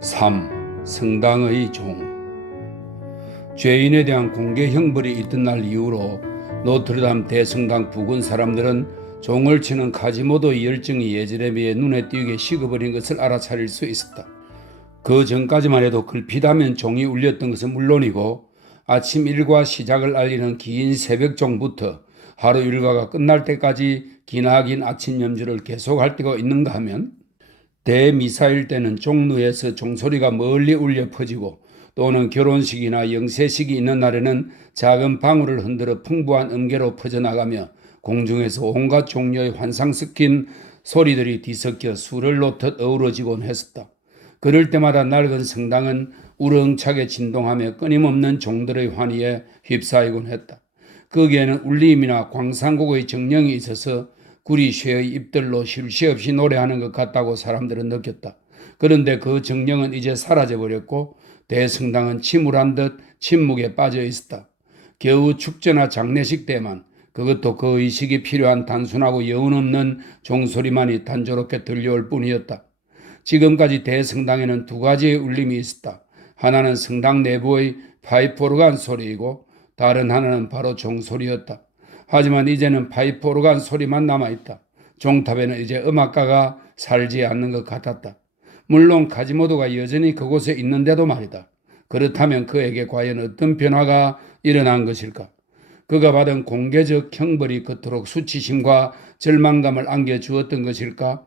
3. 성당의 종. 죄인에 대한 공개 형벌이 있던 날 이후로 노트르담 대성당 부근 사람들은 종을 치는 카지모도의 열정이 예전에 비해 눈에 띄게 식어버린 것을 알아차릴 수 있었다. 그 전까지만 해도 걸핏하면 종이 울렸던 것은 물론이고 아침 일과 시작을 알리는 긴 새벽종부터 하루 일과가 끝날 때까지 기나긴 아침 염주를 계속할 때가 있는가 하면 대미사일 때는 종루에서 종소리가 멀리 울려 퍼지고 또는 결혼식이나 영세식이 있는 날에는 작은 방울을 흔들어 풍부한 음계로 퍼져나가며 공중에서 온갖 종류의 환상 섞인 소리들이 뒤섞여 수를 놓듯 어우러지곤 했었다. 그럴 때마다 낡은 성당은 우렁차게 진동하며 끊임없는 종들의 환희에 휩싸이곤 했다. 거기에는 울림이나 광산곡의 정령이 있어서 구리쇠의 입들로 쉴 새 없이 노래하는 것 같다고 사람들은 느꼈다. 그런데 그 정령은 이제 사라져버렸고 대성당은 침울한 듯 침묵에 빠져 있었다. 겨우 축제나 장례식 때만, 그것도 그 의식이 필요한 단순하고 여운 없는 종소리만이 단조롭게 들려올 뿐이었다. 지금까지 대성당에는 두 가지의 울림이 있었다. 하나는 성당 내부의 파이프 오르간 소리이고 다른 하나는 바로 종소리였다. 하지만 이제는 파이프 오르간 소리만 남아있다. 종탑에는 이제 음악가가 살지 않는 것 같았다. 물론 카지모도가 여전히 그곳에 있는데도 말이다. 그렇다면 그에게 과연 어떤 변화가 일어난 것일까? 그가 받은 공개적 형벌이 그토록 수치심과 절망감을 안겨주었던 것일까?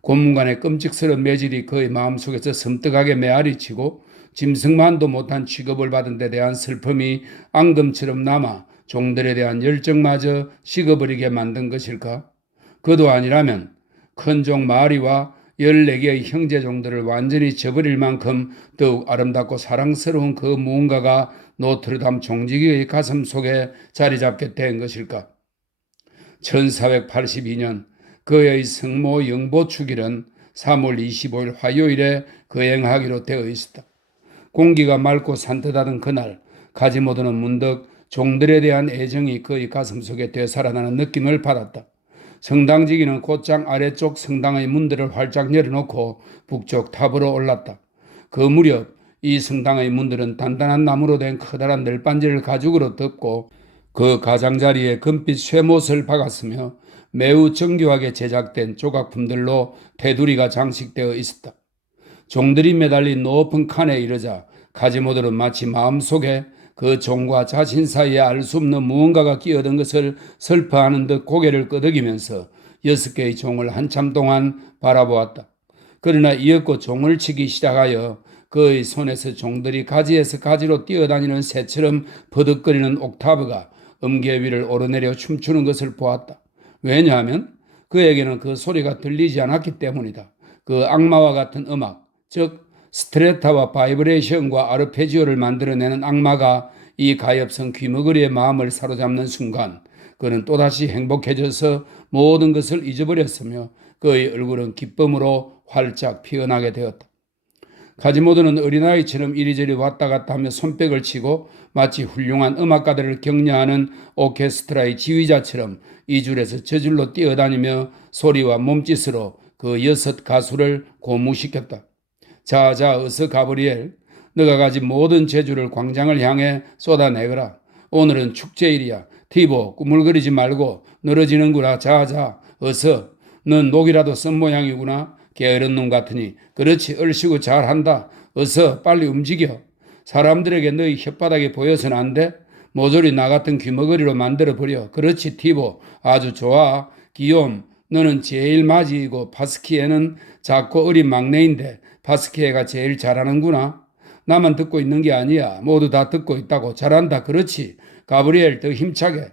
고문관의 끔찍스러운 매질이 그의 마음속에서 섬뜩하게 메아리치고 짐승만도 못한 취급을 받은 데 대한 슬픔이 앙금처럼 남아 종들에 대한 열정마저 식어버리게 만든 것일까? 그도 아니라면 큰 종 마리와 14개의 형제 종들을 완전히 저버릴 만큼 더욱 아름답고 사랑스러운 그 무언가가 노트르담 종지기의 가슴 속에 자리 잡게 된 것일까? 1482년 그의 성모 영보축일은 3월 25일 화요일에 거행하기로 되어 있었다. 공기가 맑고 산뜻하던 그날 카지모도는 문득 종들에 대한 애정이 그의 가슴속에 되살아나는 느낌을 받았다. 성당지기는 곧장 아래쪽 성당의 문들을 활짝 열어놓고 북쪽 탑으로 올랐다. 그 무렵 이 성당의 문들은 단단한 나무로 된 커다란 널빤지를 가죽으로 덮고 그 가장자리에 금빛 쇠못을 박았으며 매우 정교하게 제작된 조각품들로 테두리가 장식되어 있었다. 종들이 매달린 높은 칸에 이르자 카지모도는 마치 마음속에 그 종과 자신 사이에 알 수 없는 무언가가 끼어든 것을 슬퍼하는 듯 고개를 끄덕이면서 6개의 종을 한참 동안 바라보았다. 그러나 이윽고 종을 치기 시작하여 그의 손에서 종들이 가지에서 가지로 뛰어다니는 새처럼 버득거리는 옥타브가 음계 위를 오르내려 춤추는 것을 보았다. 왜냐하면 그에게는 그 소리가 들리지 않았기 때문이다. 그 악마와 같은 음악, 즉 스트레타와 바이브레이션과 아르페지오를 만들어내는 악마가 이 가엾은 귀머거리의 마음을 사로잡는 순간 그는 또다시 행복해져서 모든 것을 잊어버렸으며 그의 얼굴은 기쁨으로 활짝 피어나게 되었다. 카지모도는 어린아이처럼 이리저리 왔다 갔다 하며 손뼉을 치고 마치 훌륭한 음악가들을 격려하는 오케스트라의 지휘자처럼 이 줄에서 저 줄로 뛰어다니며 소리와 몸짓으로 그 6 가수를 고무시켰다. 자자 어서 가브리엘, 너가 가진 모든 재주를 광장을 향해 쏟아내거라. 오늘은 축제일이야. 티보 꾸물거리지 말고 늘어지는구나. 자자 어서. 넌 녹이라도 쓴 모양이구나. 게으른 놈 같으니. 그렇지 얼씨구 잘한다. 어서 빨리 움직여. 사람들에게 너희 혓바닥이 보여서는 안 돼. 모조리 나 같은 귀머거리로 만들어버려. 그렇지 티보 아주 좋아. 기욤 너는 제일 맞이이고 바스키에는 작고 어린 막내인데 바스키에가 제일 잘하는구나. 나만 듣고 있는 게 아니야. 모두 다 듣고 있다고. 잘한다. 그렇지. 가브리엘 더 힘차게.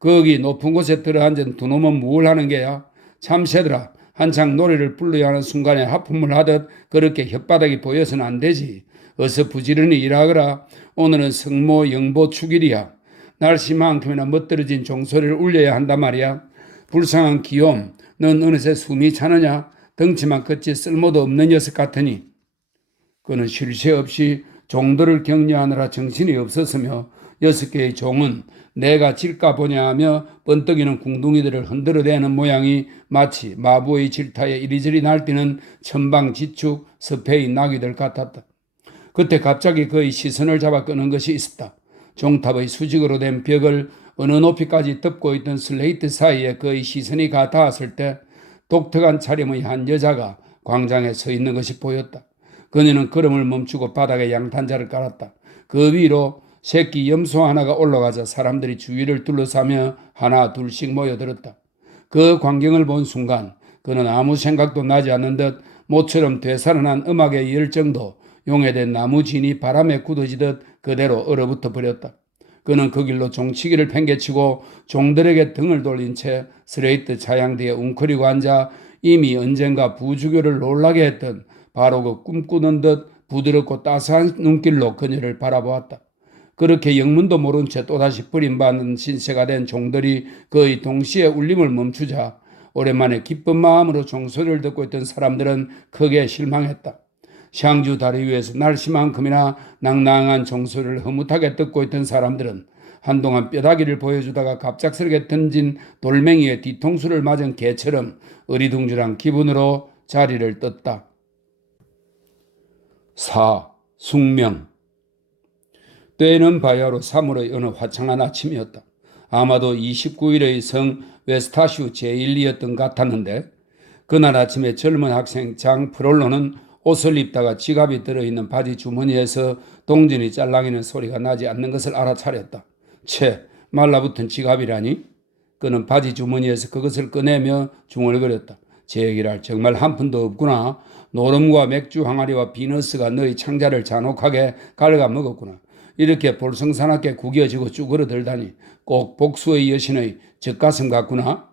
거기 높은 곳에 들어앉은 두 놈은 뭘 하는 게야? 참새들아. 한창 노래를 불러야 하는 순간에 하품을 하듯 그렇게 혓바닥이 보여서는 안 되지. 어서 부지런히 일하거라. 오늘은 성모 영보 축일이야. 날씨만큼이나 멋들어진 종소리를 울려야 한단 말이야. 불쌍한 기욤, 넌 어느새 숨이 차느냐? 덩치만 컸지 쓸모도 없는 녀석 같으니. 그는 쉴 새 없이 종들을 격려하느라 정신이 없었으며 6개의 종은 내가 질까 보냐 하며 번뜩이는 궁둥이들을 흔들어대는 모양이 마치 마부의 질타에 이리저리 날뛰는 천방지축 서패의 나귀들 같았다. 그때 갑자기 그의 시선을 잡아 끄는 것이 있었다. 종탑의 수직으로 된 벽을 어느 높이까지 덮고 있던 슬레이트 사이에 그의 시선이 닿았을 때 독특한 차림의 한 여자가 광장에 서 있는 것이 보였다. 그녀는 걸음을 멈추고 바닥에 양탄자를 깔았다. 그 위로 새끼 염소 하나가 올라가자 사람들이 주위를 둘러싸며 하나 둘씩 모여들었다. 그 광경을 본 순간 그는 아무 생각도 나지 않는 듯 모처럼 되살아난 음악의 열정도 용해된 나무 진이 바람에 굳어지듯 그대로 얼어붙어 버렸다. 그는 그 길로 종치기를 팽개치고 종들에게 등을 돌린 채 스레이트 차양 뒤에 웅크리고 앉아 이미 언젠가 부주교를 놀라게 했던 바로 그 꿈꾸는 듯 부드럽고 따스한 눈길로 그녀를 바라보았다. 그렇게 영문도 모른 채 또다시 버림받는 신세가 된 종들이 거의 동시에 울림을 멈추자 오랜만에 기쁜 마음으로 종소리를 듣고 있던 사람들은 크게 실망했다. 샹주 다리 위에서 날씨만큼이나 낭낭한 종소리를 흐뭇하게 듣고 있던 사람들은 한동안 뼈다귀를 보여주다가 갑작스럽게 던진 돌멩이의 뒤통수를 맞은 개처럼 어리둥절한 기분으로 자리를 떴다. 4. 숙명. 때는 바야흐로 3월의 어느 화창한 아침이었다. 아마도 29일의 성 웨스타슈 제1리였던 같았는데 그날 아침에 젊은 학생 장 프롤로는 옷을 입다가 지갑이 들어있는 바지 주머니에서 동전이 짤랑이는 소리가 나지 않는 것을 알아차렸다. 채, 말라붙은 지갑이라니? 그는 바지 주머니에서 그것을 꺼내며 중얼거렸다. 제 얘기랄 정말 한 푼도 없구나. 노름과 맥주 항아리와 비너스가 너희 창자를 잔혹하게 갉아먹었구나. 이렇게 볼성사납게 구겨지고 쭈그러들다니 꼭 복수의 여신의 젖가슴 같구나.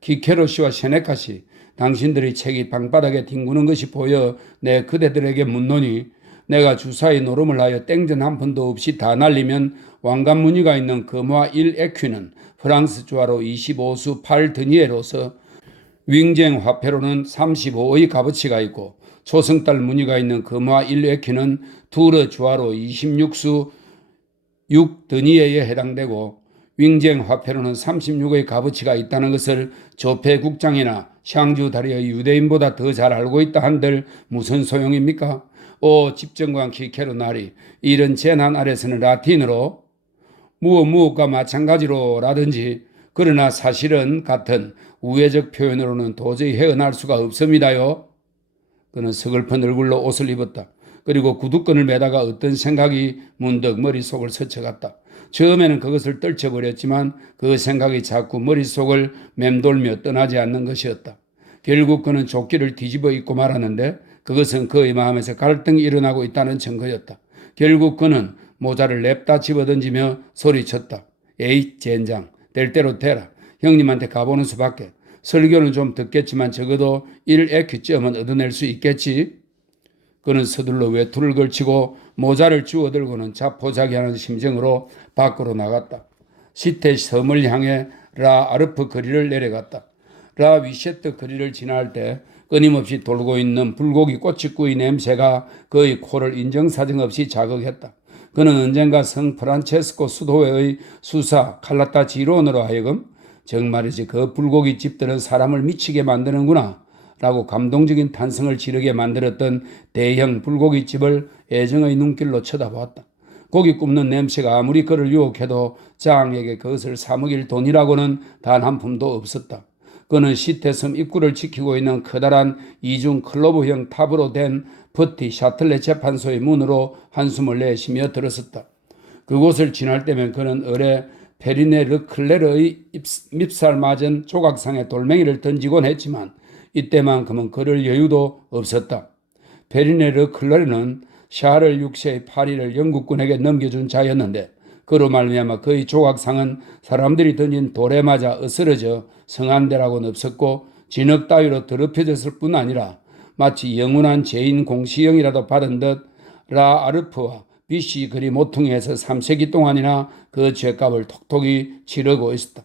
키케로 씨와 세네카 씨, 당신들의 책이 방바닥에 뒹구는 것이 보여 내 그대들에게 묻노니 내가 주사의 노름을 하여 땡전 한 푼도 없이 다 날리면 왕관 무늬가 있는 금화 1에퀴는 프랑스 주화로 25수 8드니에로서 윙쟁 화폐로는 35의 값어치가 있고 초승달 무늬가 있는 금화 1에퀴는 두르 주화로 26수 6드니에에 해당되고 윙쟁 화폐로는 36의 값어치가 있다는 것을 조폐국장이나 샹주 다리의 유대인보다 더 잘 알고 있다 한들 무슨 소용입니까? 오 집정관 키케로 나리, 이런 재난 아래서는 라틴어로 무엇과 마찬가지로 라든지 그러나 사실은 같은 우회적 표현으로는 도저히 헤어날 수가 없습니다요. 그는 서글픈 얼굴로 옷을 입었다. 그리고 구두끈을 매다가 어떤 생각이 문득 머릿속을 스쳐갔다. 처음에는 그것을 떨쳐버렸지만 그 생각이 자꾸 머릿속을 맴돌며 떠나지 않는 것이었다. 결국 그는 조끼를 뒤집어 입고 말았는데 그것은 그의 마음에서 갈등이 일어나고 있다는 증거였다. 결국 그는 모자를 냅다 집어던지며 소리쳤다. 에이 젠장, 될 대로 되라. 형님한테 가보는 수밖에. 설교는 좀 듣겠지만 적어도 1에큐점은 얻어낼 수 있겠지. 그는 서둘러 외투를 걸치고 모자를 주워들고는 자포자기하는 심정으로 밖으로 나갔다. 시테 섬을 향해 라 아르프 거리를 내려갔다. 라 위셰트 거리를 지날 때 끊임없이 돌고 있는 불고기 꼬치구이 냄새가 그의 코를 인정사정 없이 자극했다. 그는 언젠가 성 프란체스코 수도회의 수사 칼라타 지론으로 하여금 정말이지 그 불고기 집들은 사람을 미치게 만드는구나 라고 감동적인 탄성을 지르게 만들었던 대형 불고기집을 애정의 눈길로 쳐다보았다. 고기 굽는 냄새가 아무리 그를 유혹해도 장에게 그것을 사먹일 돈이라고는 단 한 푼도 없었다. 그는 시태섬 입구를 지키고 있는 커다란 이중 클로브형 탑으로 된 버티 샤틀레 재판소의 문으로 한숨을 내쉬며 들었었다. 그곳을 지날 때면 그는 어뢰 페리네 르클레르의 밉살 맞은 조각상에 돌멩이를 던지곤 했지만 이때만큼은 그럴 여유도 없었다. 페리네 르클레르는 샤를 6세의 파리를 영국군에게 넘겨준 자였는데 그로 말미암아 그의 조각상은 사람들이 던진 돌에 맞아 으스러져 성한데라고는 없었고 진흙 따위로 더럽혀졌을 뿐 아니라 마치 영원한 죄인 공시형이라도 받은 듯 라 아르프와 빛이 그리 모퉁이에서 3세기 동안이나 그 죄값을 톡톡히 치르고 있었다.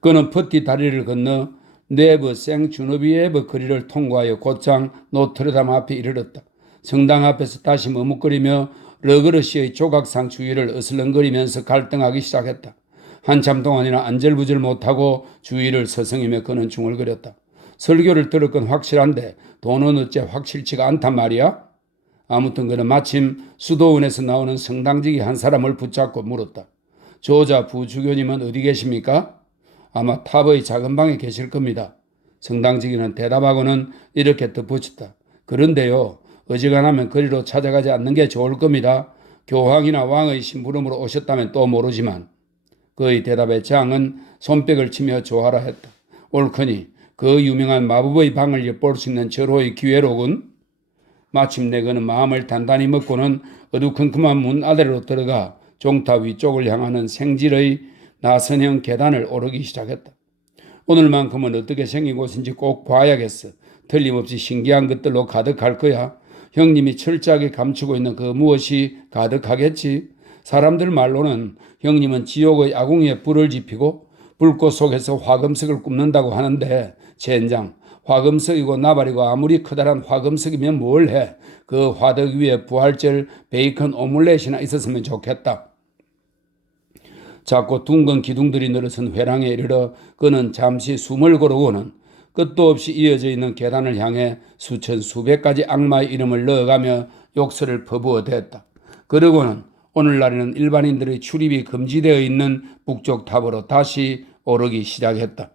그는 퍼티 다리를 건너 네브 생주노비에브 거리를 통과하여 곧장 노트르담 앞에 이르렀다. 성당 앞에서 다시 머뭇거리며 러그러시의 조각상 주위를 어슬렁거리면서 갈등하기 시작했다. 한참 동안이나 안절부절 못하고 주위를 서성이며 그는 중얼거렸다. 설교를 들을 건 확실한데 돈은 어째 확실치가 않단 말이야? 아무튼 그는 마침 수도원에서 나오는 성당직이 한 사람을 붙잡고 물었다. 조자 부주교님은 어디 계십니까? 아마 탑의 작은 방에 계실 겁니다. 성당직이는 대답하고는 이렇게 덧붙였다. 그런데요, 어지간하면 거리로 찾아가지 않는 게 좋을 겁니다. 교황이나 왕의 심부름으로 오셨다면 또 모르지만. 그의 대답에 장은 손뼉을 치며 조하라 했다. 옳거니 그 유명한 마법의 방을 엿볼 수 있는 절호의 기회로군. 마침내 그는 마음을 단단히 먹고는 어두컴컴한 문 아래로 들어가 종탑 위쪽을 향하는 생질의 나선형 계단을 오르기 시작했다. 오늘만큼은 어떻게 생긴 곳인지 꼭 봐야겠어. 틀림없이 신기한 것들로 가득할 거야. 형님이 철저하게 감추고 있는 그 무엇이 가득하겠지. 사람들 말로는 형님은 지옥의 아궁이에 불을 지피고 불꽃 속에서 화금석을 굽는다고 하는데 젠장, 화금석이고 나발이고 아무리 커다란 화금석이면 뭘 해. 그 화덕 위에 부활절 베이컨 오믈렛이나 있었으면 좋겠다. 작고 둥근 기둥들이 늘어선 회랑에 이르러 그는 잠시 숨을 고르고는 끝도 없이 이어져 있는 계단을 향해 수천 수백 가지 악마의 이름을 넣어가며 욕설을 퍼부어 댔다. 그러고는 오늘날에는 일반인들의 출입이 금지되어 있는 북쪽 탑으로 다시 오르기 시작했다.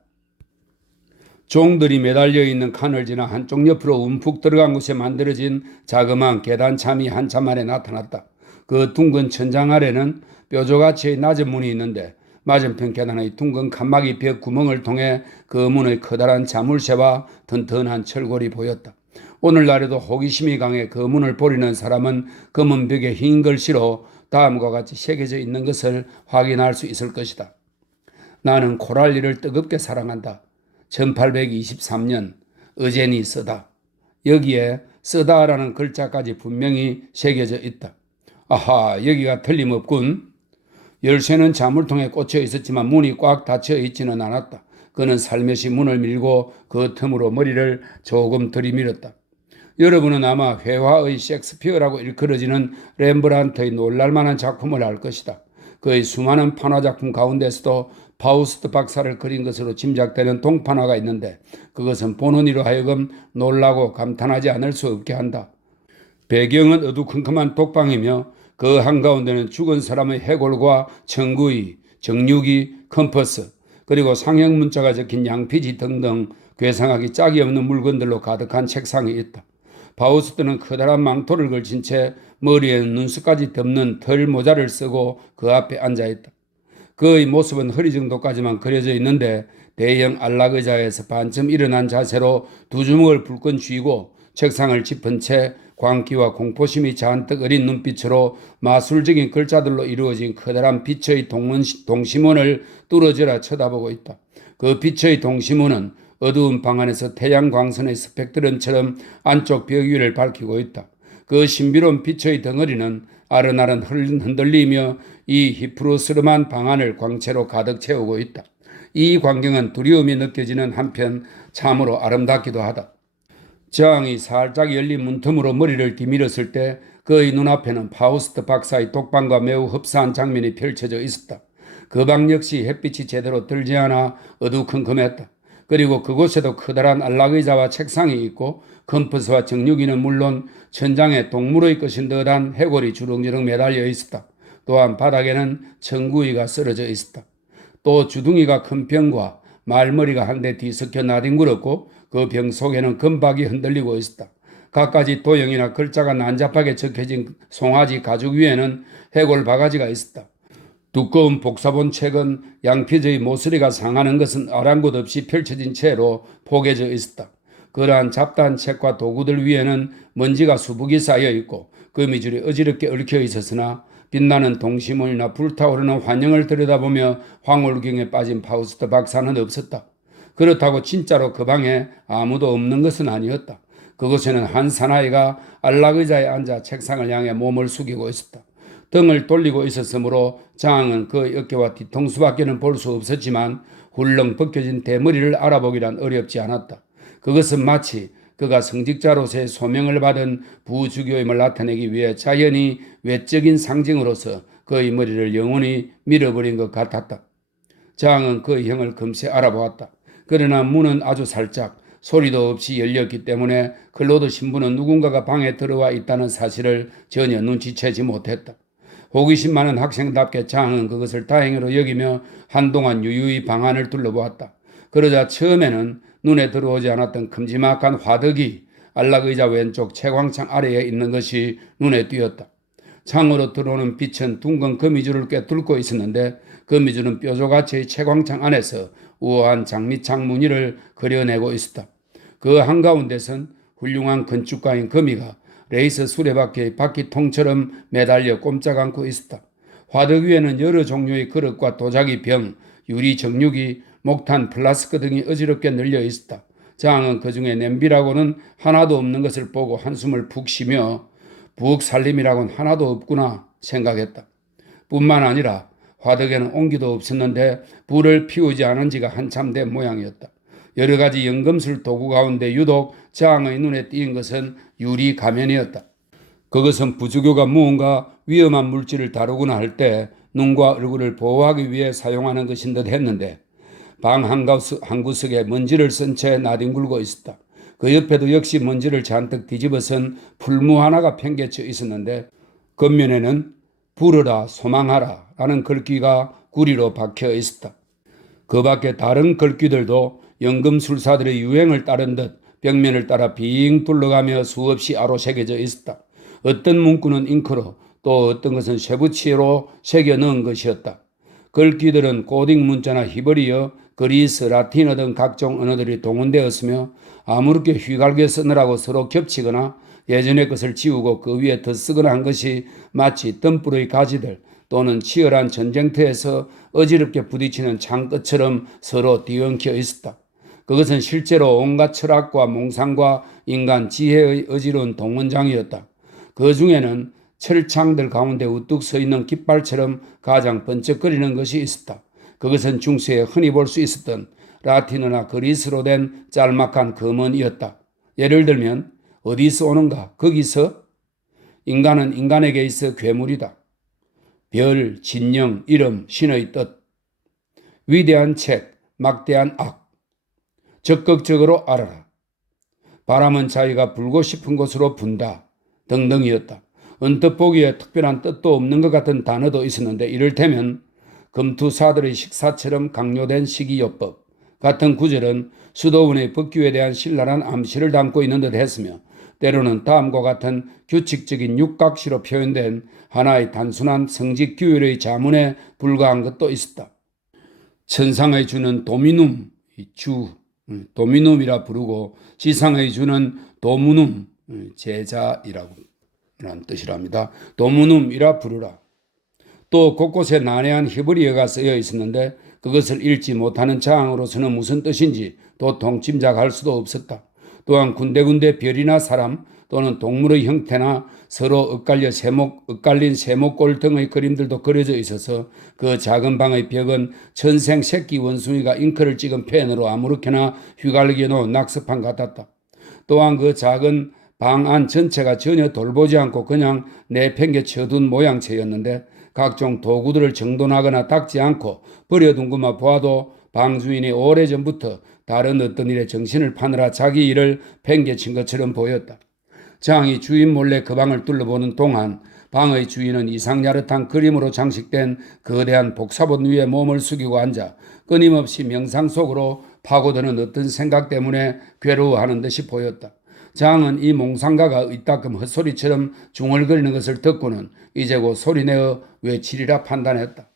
종들이 매달려 있는 칸을 지나 한쪽 옆으로 움푹 들어간 곳에 만들어진 자그마한 계단참이 한참 만에 나타났다. 그 둥근 천장 아래는 뾰족아치의 낮은 문이 있는데 맞은편 계단의 둥근 칸막이 벽 구멍을 통해 그 문의 커다란 자물쇠와 튼튼한 철골이 보였다. 오늘날에도 호기심이 강해 그 문을 보리는 사람은 검은 벽에 흰 글씨로 다음과 같이 새겨져 있는 것을 확인할 수 있을 것이다. 나는 코랄리를 뜨겁게 사랑한다. 1823년 어제니 쓰다. 여기에 쓰다라는 글자까지 분명히 새겨져 있다. 아하, 여기가 틀림없군. 열쇠는 자물통에 꽂혀 있었지만 문이 꽉 닫혀 있지는 않았다. 그는 살며시 문을 밀고 그 틈으로 머리를 조금 들이밀었다. 여러분은 아마 회화의 셰익스피어라고 일컬어지는 렘브란트의 놀랄만한 작품을 알 것이다. 그의 수많은 판화작품 가운데서도 파우스트 박사를 그린 것으로 짐작되는 동판화가 있는데 그것은 보는 이로 하여금 놀라고 감탄하지 않을 수 없게 한다. 배경은 어두컴컴한 독방이며 그 한가운데는 죽은 사람의 해골과 청구이, 정육이, 컴퍼스, 그리고 상형 문자가 적힌 양피지 등등 괴상하기 짝이 없는 물건들로 가득한 책상이 있다. 파우스트는 커다란 망토를 걸친 채 머리에는 눈썹까지 덮는 털 모자를 쓰고 그 앞에 앉아있다. 그의 모습은 허리 정도까지만 그려져 있는데 대형 안락의자에서 반쯤 일어난 자세로 두 주먹을 불끈 쥐고 책상을 짚은 채 광기와 공포심이 잔뜩 어린 눈빛으로 마술적인 글자들로 이루어진 커다란 빛의 동시문을 뚫어져라 쳐다보고 있다. 그 빛의 동시문은 어두운 방 안에서 태양 광선의 스펙트럼처럼 안쪽 벽 위를 밝히고 있다. 그 신비로운 빛의 덩어리는 아른아른 흔들리며 이 히프로스름한 방 안을 광채로 가득 채우고 있다. 이 광경은 두려움이 느껴지는 한편 참으로 아름답기도 하다. 저항이 살짝 열린 문틈으로 머리를 뒤밀었을 때 그의 눈앞에는 파우스트 박사의 독방과 매우 흡사한 장면이 펼쳐져 있었다. 그 방 역시 햇빛이 제대로 들지 않아 어두컴컴했다. 그리고 그곳에도 커다란 안락의자와 책상이 있고 컴퍼스와 정육이는 물론 천장에 동물의 것인 듯한 해골이 주렁주렁 매달려 있었다. 또한 바닥에는 청구이가 쓰러져 있었다. 또 주둥이가 큰 병과 말머리가 한 대 뒤섞여 나뒹굴었고 그 병 속에는 금박이 흔들리고 있었다. 갖가지 도형이나 글자가 난잡하게 적혀진 송아지 가죽 위에는 해골 바가지가 있었다. 두꺼운 복사본 책은 양피지의 모서리가 상하는 것은 아랑곳 없이 펼쳐진 채로 포개져 있었다. 그러한 잡다한 책과 도구들 위에는 먼지가 수북이 쌓여 있고 거미줄이 어지럽게 얽혀 있었으나 빛나는 동시문이나 불타오르는 환영을 들여다보며 황홀경에 빠진 파우스트 박사는 없었다. 그렇다고 진짜로 그 방에 아무도 없는 것은 아니었다. 그곳에는 한 사나이가 안락의자에 앉아 책상을 향해 몸을 숙이고 있었다. 등을 돌리고 있었으므로 장은 그 어깨와 뒤통수밖에는 볼 수 없었지만 훌렁 벗겨진 대머리를 알아보기란 어렵지 않았다. 그것은 마치 그 그가 성직자로서의 소명을 받은 부주교임을 나타내기 위해 자연히 외적인 상징으로서 그의 머리를 영원히 밀어버린 것 같았다. 장은 그의 형을 금세 알아보았다. 그러나 문은 아주 살짝, 소리도 없이 열렸기 때문에 클로드 신부는 누군가가 방에 들어와 있다는 사실을 전혀 눈치채지 못했다. 호기심 많은 학생답게 장은 그것을 다행으로 여기며 한동안 유유히 방 안을 둘러보았다. 그러자 처음에는 눈에 들어오지 않았던 큼지막한 화덕이 안락의자 왼쪽 채광창 아래에 있는 것이 눈에 띄었다. 창으로 들어오는 빛은 둥근 거미줄을 꿰뚫고 있었는데 거미줄은 뾰족아치의 채광창 안에서 우아한 장미창 무늬를 그려내고 있었다. 그 한가운데선 훌륭한 건축가인 거미가 레이스 수레바퀴의 바퀴통처럼 매달려 꼼짝 않고 있었다. 화덕 위에는 여러 종류의 그릇과 도자기 병, 유리 정육이, 목탄, 플라스크 등이 어지럽게 널려 있었다. 장은 그 중에 냄비라고는 하나도 없는 것을 보고 한숨을 푹 쉬며 부엌살림이라고는 하나도 없구나 생각했다. 뿐만 아니라 화덕에는 온기도 없었는데 불을 피우지 않은 지가 한참 된 모양이었다. 여러 가지 연금술 도구 가운데 유독 장의 눈에 띄인 것은 유리 가면이었다. 그것은 부주교가 무언가 위험한 물질을 다루거나 할 때 눈과 얼굴을 보호하기 위해 사용하는 것인 듯 했는데 방 한구석에 먼지를 쓴 채 나뒹굴고 있었다. 그 옆에도 역시 먼지를 잔뜩 뒤집어쓴 풀무 하나가 팽개쳐 있었는데 겉면에는 부르라 소망하라 라는 글귀가 구리로 박혀 있었다. 그 밖에 다른 글귀들도 연금술사들의 유행을 따른 듯 벽면을 따라 빙 둘러가며 수없이 아로 새겨져 있었다. 어떤 문구는 잉크로 또 어떤 것은 쇠붙이로 새겨 넣은 것이었다. 글귀들은 고딕 문자나 히브리어, 그리스, 라틴어 등 각종 언어들이 동원되었으며 아무렇게 휘갈겨 쓰느라고 서로 겹치거나 예전의 것을 지우고 그 위에 더 쓰거나 한 것이 마치 덤불의 가지들 또는 치열한 전쟁터에서 어지럽게 부딪히는 창끝처럼 서로 뒤엉켜 있었다. 그것은 실제로 온갖 철학과 몽상과 인간 지혜의 어지러운 동원장이었다. 그 중에는 철창들 가운데 우뚝 서 있는 깃발처럼 가장 번쩍거리는 것이 있었다. 그것은 중세에 흔히 볼 수 있었던 라틴어나 그리스로 된 짤막한 금언이었다. 예를 들면 어디서 오는가? 거기서? 인간은 인간에게 있어 괴물이다. 별, 진영, 이름, 신의 뜻. 위대한 책, 막대한 악. 적극적으로 알아라. 바람은 자기가 불고 싶은 곳으로 분다. 등등이었다. 언뜻 보기에 특별한 뜻도 없는 것 같은 단어도 있었는데 이를테면 금투사들의 식사처럼 강요된 식이요법 같은 구절은 수도원의 법규에 대한 신랄한 암시를 담고 있는 듯 했으며 때로는 다음과 같은 규칙적인 육각시로 표현된 하나의 단순한 성직 규율의 자문에 불과한 것도 있었다. 천상의 주는 도미눔, 도미눔이라 부르고 지상의 주는 도무눔, 제자이라고 라는 뜻이랍니다. 도무눔이라 부르라. 또 곳곳에 난해한 히브리어가 쓰여 있었는데 그것을 읽지 못하는 장으로서는 무슨 뜻인지 도통 짐작할 수도 없었다. 또한 군데군데 별이나 사람 또는 동물의 형태나 서로 엇갈린 세모꼴 등의 그림들도 그려져 있어서 그 작은 방의 벽은 천생 새끼 원숭이가 잉크를 찍은 펜으로 아무렇게나 휘갈겨 놓은 낙서판 같았다. 또한 그 작은 방 안 전체가 전혀 돌보지 않고 그냥 내팽개쳐둔 모양새였는데 각종 도구들을 정돈하거나 닦지 않고 버려둔 것만 보아도 방 주인이 오래전부터 다른 어떤 일에 정신을 파느라 자기 일을 팽개친 것처럼 보였다. 장이 주인 몰래 그 방을 둘러보는 동안 방의 주인은 이상야릇한 그림으로 장식된 거대한 복사본 위에 몸을 숙이고 앉아 끊임없이 명상 속으로 파고드는 어떤 생각 때문에 괴로워하는 듯이 보였다. 장은 이 몽상가가 이따금 헛소리처럼 중얼거리는 것을 듣고는 이제 곧 소리내어 외치리라 판단했다.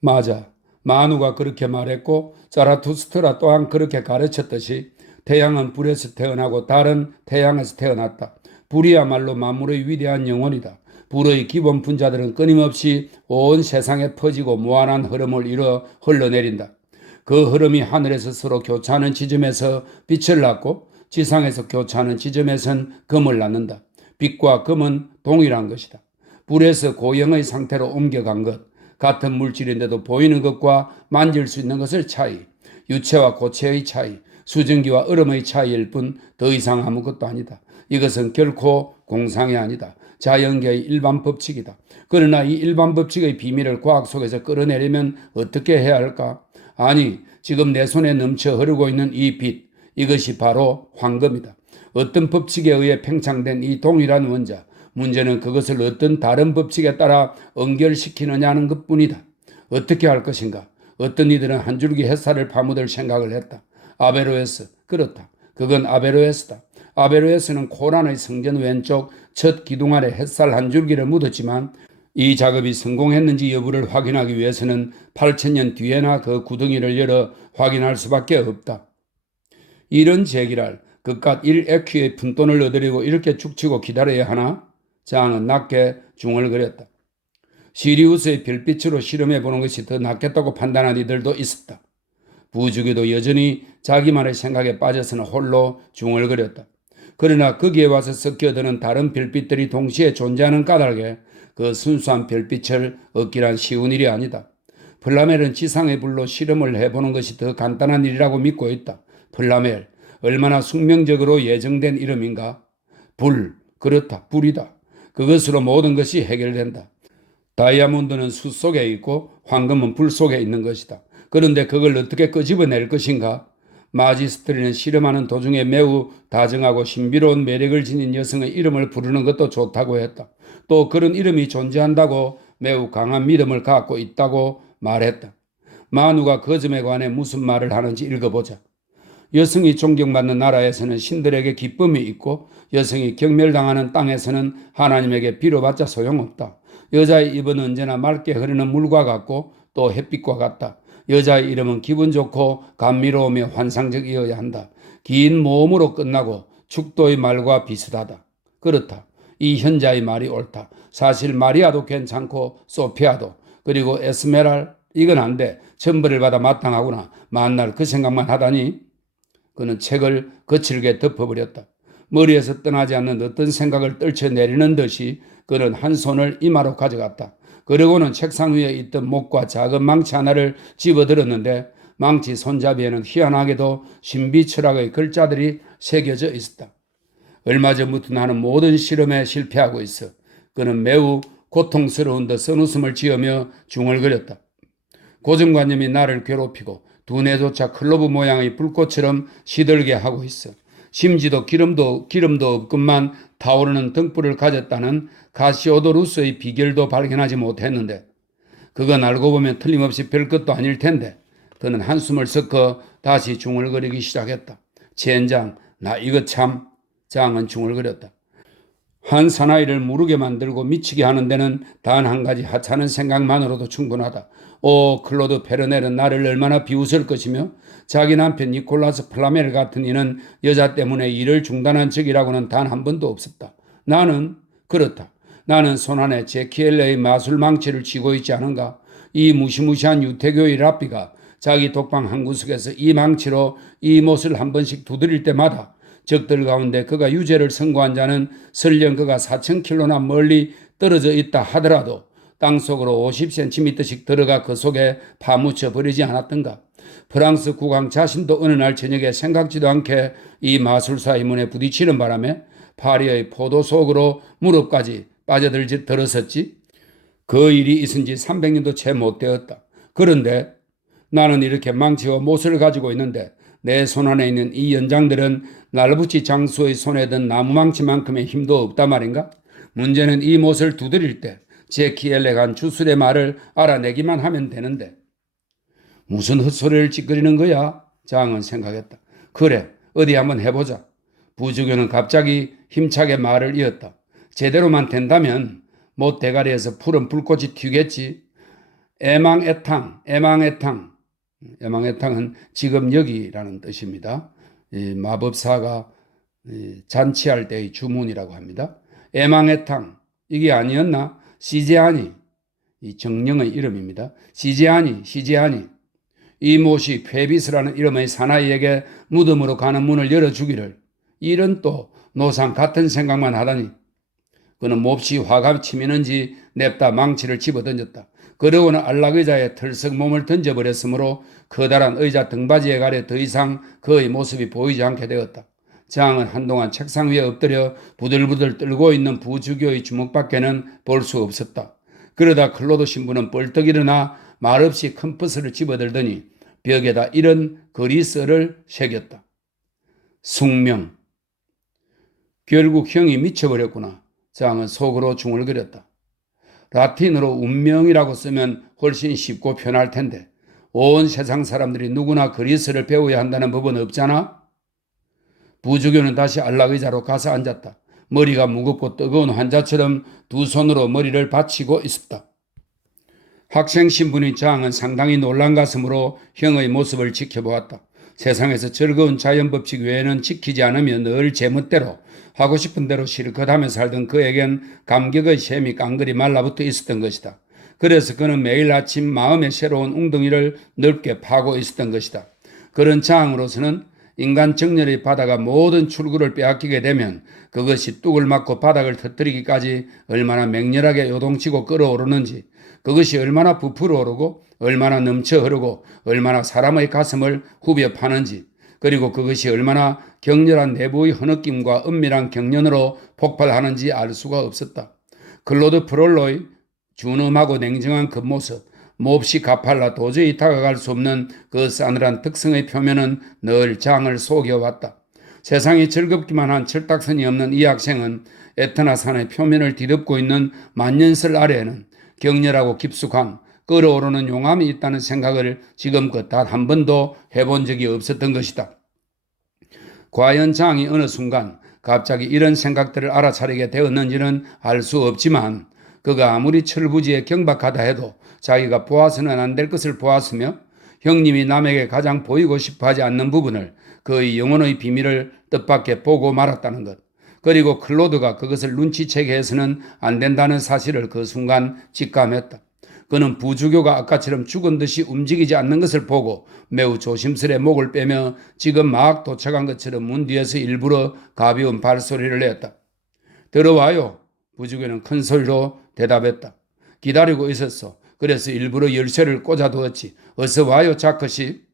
맞아. 마누가 그렇게 말했고 자라투스트라 또한 그렇게 가르쳤듯이 태양은 불에서 태어나고 달은 태양에서 태어났다. 불이야말로 만물의 위대한 영혼이다. 불의 기본 분자들은 끊임없이 온 세상에 퍼지고 무한한 흐름을 이뤄 흘러내린다. 그 흐름이 하늘에서 서로 교차하는 지점에서 빛을 낳고 지상에서 교차하는 지점에선 금을 낳는다. 빛과 금은 동일한 것이다. 불에서 고영의 상태로 옮겨간 것, 같은 물질인데도 보이는 것과 만질 수 있는 것의 차이, 유체와 고체의 차이, 수증기와 얼음의 차이일 뿐 더 이상 아무것도 아니다. 이것은 결코 공상이 아니다. 자연계의 일반 법칙이다. 그러나 이 일반 법칙의 비밀을 과학 속에서 끌어내려면 어떻게 해야 할까? 아니, 지금 내 손에 넘쳐 흐르고 있는 이 빛, 이것이 바로 황금이다. 어떤 법칙에 의해 팽창된 이 동일한 원자, 문제는 그것을 어떤 다른 법칙에 따라 연결시키느냐는 것뿐이다. 어떻게 할 것인가? 어떤 이들은 한 줄기 햇살을 파묻을 생각을 했다. 아베로에스, 그렇다. 그건 아베로에스다. 아베로에스는 코란의 성전 왼쪽 첫 기둥 아래 햇살 한 줄기를 묻었지만 이 작업이 성공했는지 여부를 확인하기 위해서는 8,000년 뒤에나 그 구덩이를 열어 확인할 수밖에 없다. 이런 제기랄, 그깟 1에큐의 푼돈을 얻으려고 이렇게 죽치고 기다려야 하나? 장은 낮게 중얼거렸다. 시리우스의 별빛으로 실험해보는 것이 더 낫겠다고 판단한 이들도 있었다. 부주교도 여전히 자기만의 생각에 빠져서는 홀로 중얼거렸다. 그러나 거기에 와서 섞여드는 다른 별빛들이 동시에 존재하는 까닭에 그 순수한 별빛을 얻기란 쉬운 일이 아니다. 플라멜은 지상의 불로 실험을 해보는 것이 더 간단한 일이라고 믿고 있다. 플라멜, 얼마나 숙명적으로 예정된 이름인가? 불, 그렇다, 불이다. 그것으로 모든 것이 해결된다. 다이아몬드는 수 속에 있고 황금은 불 속에 있는 것이다. 그런데 그걸 어떻게 끄집어낼 것인가? 마지스트리는 실험하는 도중에 매우 다정하고 신비로운 매력을 지닌 여성의 이름을 부르는 것도 좋다고 했다. 또 그런 이름이 존재한다고 매우 강한 믿음을 갖고 있다고 말했다. 마누가 그 점에 관해 무슨 말을 하는지 읽어보자. 여성이 존경받는 나라에서는 신들에게 기쁨이 있고 여성이 경멸당하는 땅에서는 하나님에게 빌어봤자 소용없다. 여자의 입은 언제나 맑게 흐르는 물과 같고 또 햇빛과 같다. 여자의 이름은 기분 좋고 감미로우며 환상적이어야 한다. 긴 모음으로 끝나고 축도의 말과 비슷하다. 그렇다. 이 현자의 말이 옳다. 사실 마리아도 괜찮고 소피아도 그리고 에스메랄 이건 안 돼. 천벌을 받아 마땅하구나. 만날 그 생각만 하다니. 그는 책을 거칠게 덮어버렸다. 머리에서 떠나지 않는 어떤 생각을 떨쳐내리는 듯이 그는 한 손을 이마로 가져갔다. 그러고는 책상 위에 있던 목과 작은 망치 하나를 집어들었는데 망치 손잡이에는 희한하게도 신비철학의 글자들이 새겨져 있었다. 얼마 전부터 나는 모든 실험에 실패하고 있어. 그는 매우 고통스러운 듯 쓴웃음을 지으며 중얼거렸다. 고정관념이 나를 괴롭히고 두뇌조차 클로브 모양의 불꽃처럼 시들게 하고 있어. 심지도 기름도 없건만 타오르는 등불을 가졌다는 가시오도루스의 비결도 발견하지 못했는데 그건 알고 보면 틀림없이 별것도 아닐 텐데. 그는 한숨을 섞어 다시 중얼거리기 시작했다. 젠장, 나 이거 참. 장은 중얼거렸다. 한 사나이를 무르게 만들고 미치게 하는 데는 단 한 가지 하찮은 생각만으로도 충분하다. 클로드 페르넬은 나를 얼마나 비웃을 것이며 자기 남편 니콜라스 플라멜 같은 이는 여자 때문에 일을 중단한 적이라고는 단 한 번도 없었다. 나는 그렇다. 나는 손안에 제키엘레의 마술 망치를 쥐고 있지 않은가? 이 무시무시한 유태교의 랍비가 자기 독방 한 구석에서 이 망치로 이 못을 한 번씩 두드릴 때마다 적들 가운데 그가 유죄를 선고한 자는 설령 그가 4,000km나 멀리 떨어져 있다 하더라도 땅속으로 50cm씩 들어가 그 속에 파묻혀 버리지 않았던가. 프랑스 국왕 자신도 어느 날 저녁에 생각지도 않게 이 마술사의 문에 부딪히는 바람에 파리의 포도 속으로 무릎까지 빠져들었었지. 그 일이 있은 지 300년도 채 못 되었다. 그런데 나는 이렇게 망치와 못을 가지고 있는데 내 손안에 있는 이 연장들은 날붙이 장수의 손에 든 나무망치만큼의 힘도 없단 말인가? 문제는 이 못을 두드릴 때 제키엘레간 주술의 말을 알아내기만 하면 되는데 무슨 헛소리를 찌끄리는 거야? 장은 생각했다. 그래, 어디 한번 해보자. 부주교는 갑자기 힘차게 말을 이었다. 제대로만 된다면 못 대가리에서 푸른 불꽃이 튀겠지. 애망애탕. 애망애탕은 지금 여기라는 뜻입니다. 이 마법사가 잔치할 때의 주문이라고 합니다. 애망애탕, 이게 아니었나? 시제아니, 이 정령의 이름입니다. 시제아니. 이 못이 쾌비스라는 이름의 사나이에게 무덤으로 가는 문을 열어주기를. 이런 또 노상 같은 생각만 하다니. 그는 몹시 화가 치미는지 냅다 망치를 집어던졌다. 그러고는 안락의자의 털썩 몸을 던져버렸으므로 커다란 의자 등받이에 가려 더 이상 그의 모습이 보이지 않게 되었다. 장은 한동안 책상 위에 엎드려 부들부들 떨고 있는 부주교의 주먹밖에는 볼 수 없었다. 그러다 클로드 신부는 벌떡 일어나 말없이 큰 퍼스를 집어들더니 벽에다 이런 그리스어를 새겼다. 숙명. 결국 형이 미쳐버렸구나. 장은 속으로 중얼거렸다. 라틴어로 운명이라고 쓰면 훨씬 쉽고 편할 텐데 온 세상 사람들이 누구나 그리스를 배워야 한다는 법은 없잖아? 부주교는 다시 안락의자로 가서 앉았다. 머리가 무겁고 뜨거운 환자처럼 두 손으로 머리를 받치고 있었다. 학생 신분인 장은 상당히 놀란 가슴으로 형의 모습을 지켜보았다. 세상에서 즐거운 자연법칙 외에는 지키지 않으면 늘 제멋대로 하고 싶은 대로 실컷 하며 살던 그에겐 감격의 샘이 깡그리 말라붙어 있었던 것이다. 그래서 그는 매일 아침 마음의 새로운 웅덩이를 넓게 파고 있었던 것이다. 그런 장으로서는 인간 정열의 바다가 모든 출구를 빼앗기게 되면 그것이 뚝을 맞고 바닥을 터뜨리기까지 얼마나 맹렬하게 요동치고 끓어오르는지, 그것이 얼마나 부풀어 오르고 얼마나 넘쳐 흐르고 얼마나 사람의 가슴을 후벼 파는지, 그리고 그것이 얼마나 격렬한 내부의 흐느낌과 은밀한 경련으로 폭발하는지 알 수가 없었다. 클로드 프롤로의 준엄하고 냉정한 겉모습, 몹시 가팔라 도저히 다가갈 수 없는 그 싸늘한 특성의 표면은 늘 장을 속여왔다. 세상이 즐겁기만 한 철딱선이 없는 이 학생은 에트나 산의 표면을 뒤덮고 있는 만년설 아래에는 격렬하고 깊숙한 끓어오르는 용암이 있다는 생각을 지금껏 단 한 번도 해본 적이 없었던 것이다. 과연 장이 어느 순간 갑자기 이런 생각들을 알아차리게 되었는지는 알 수 없지만 그가 아무리 철부지에 경박하다 해도 자기가 보아서는 안 될 것을 보았으며 형님이 남에게 가장 보이고 싶어하지 않는 부분을, 그의 영혼의 비밀을 뜻밖의 보고 말았다는 것, 그리고 클로드가 그것을 눈치채게 해서는 안 된다는 사실을 그 순간 직감했다. 그는 부주교가 아까처럼 죽은 듯이 움직이지 않는 것을 보고 매우 조심스레 목을 빼며 지금 막 도착한 것처럼 문 뒤에서 일부러 가벼운 발소리를 냈다. 들어와요. 부주교는 큰 소리로 대답했다. 기다리고 있었어. 그래서 일부러 열쇠를 꽂아두었지. 어서 와요, 자크시.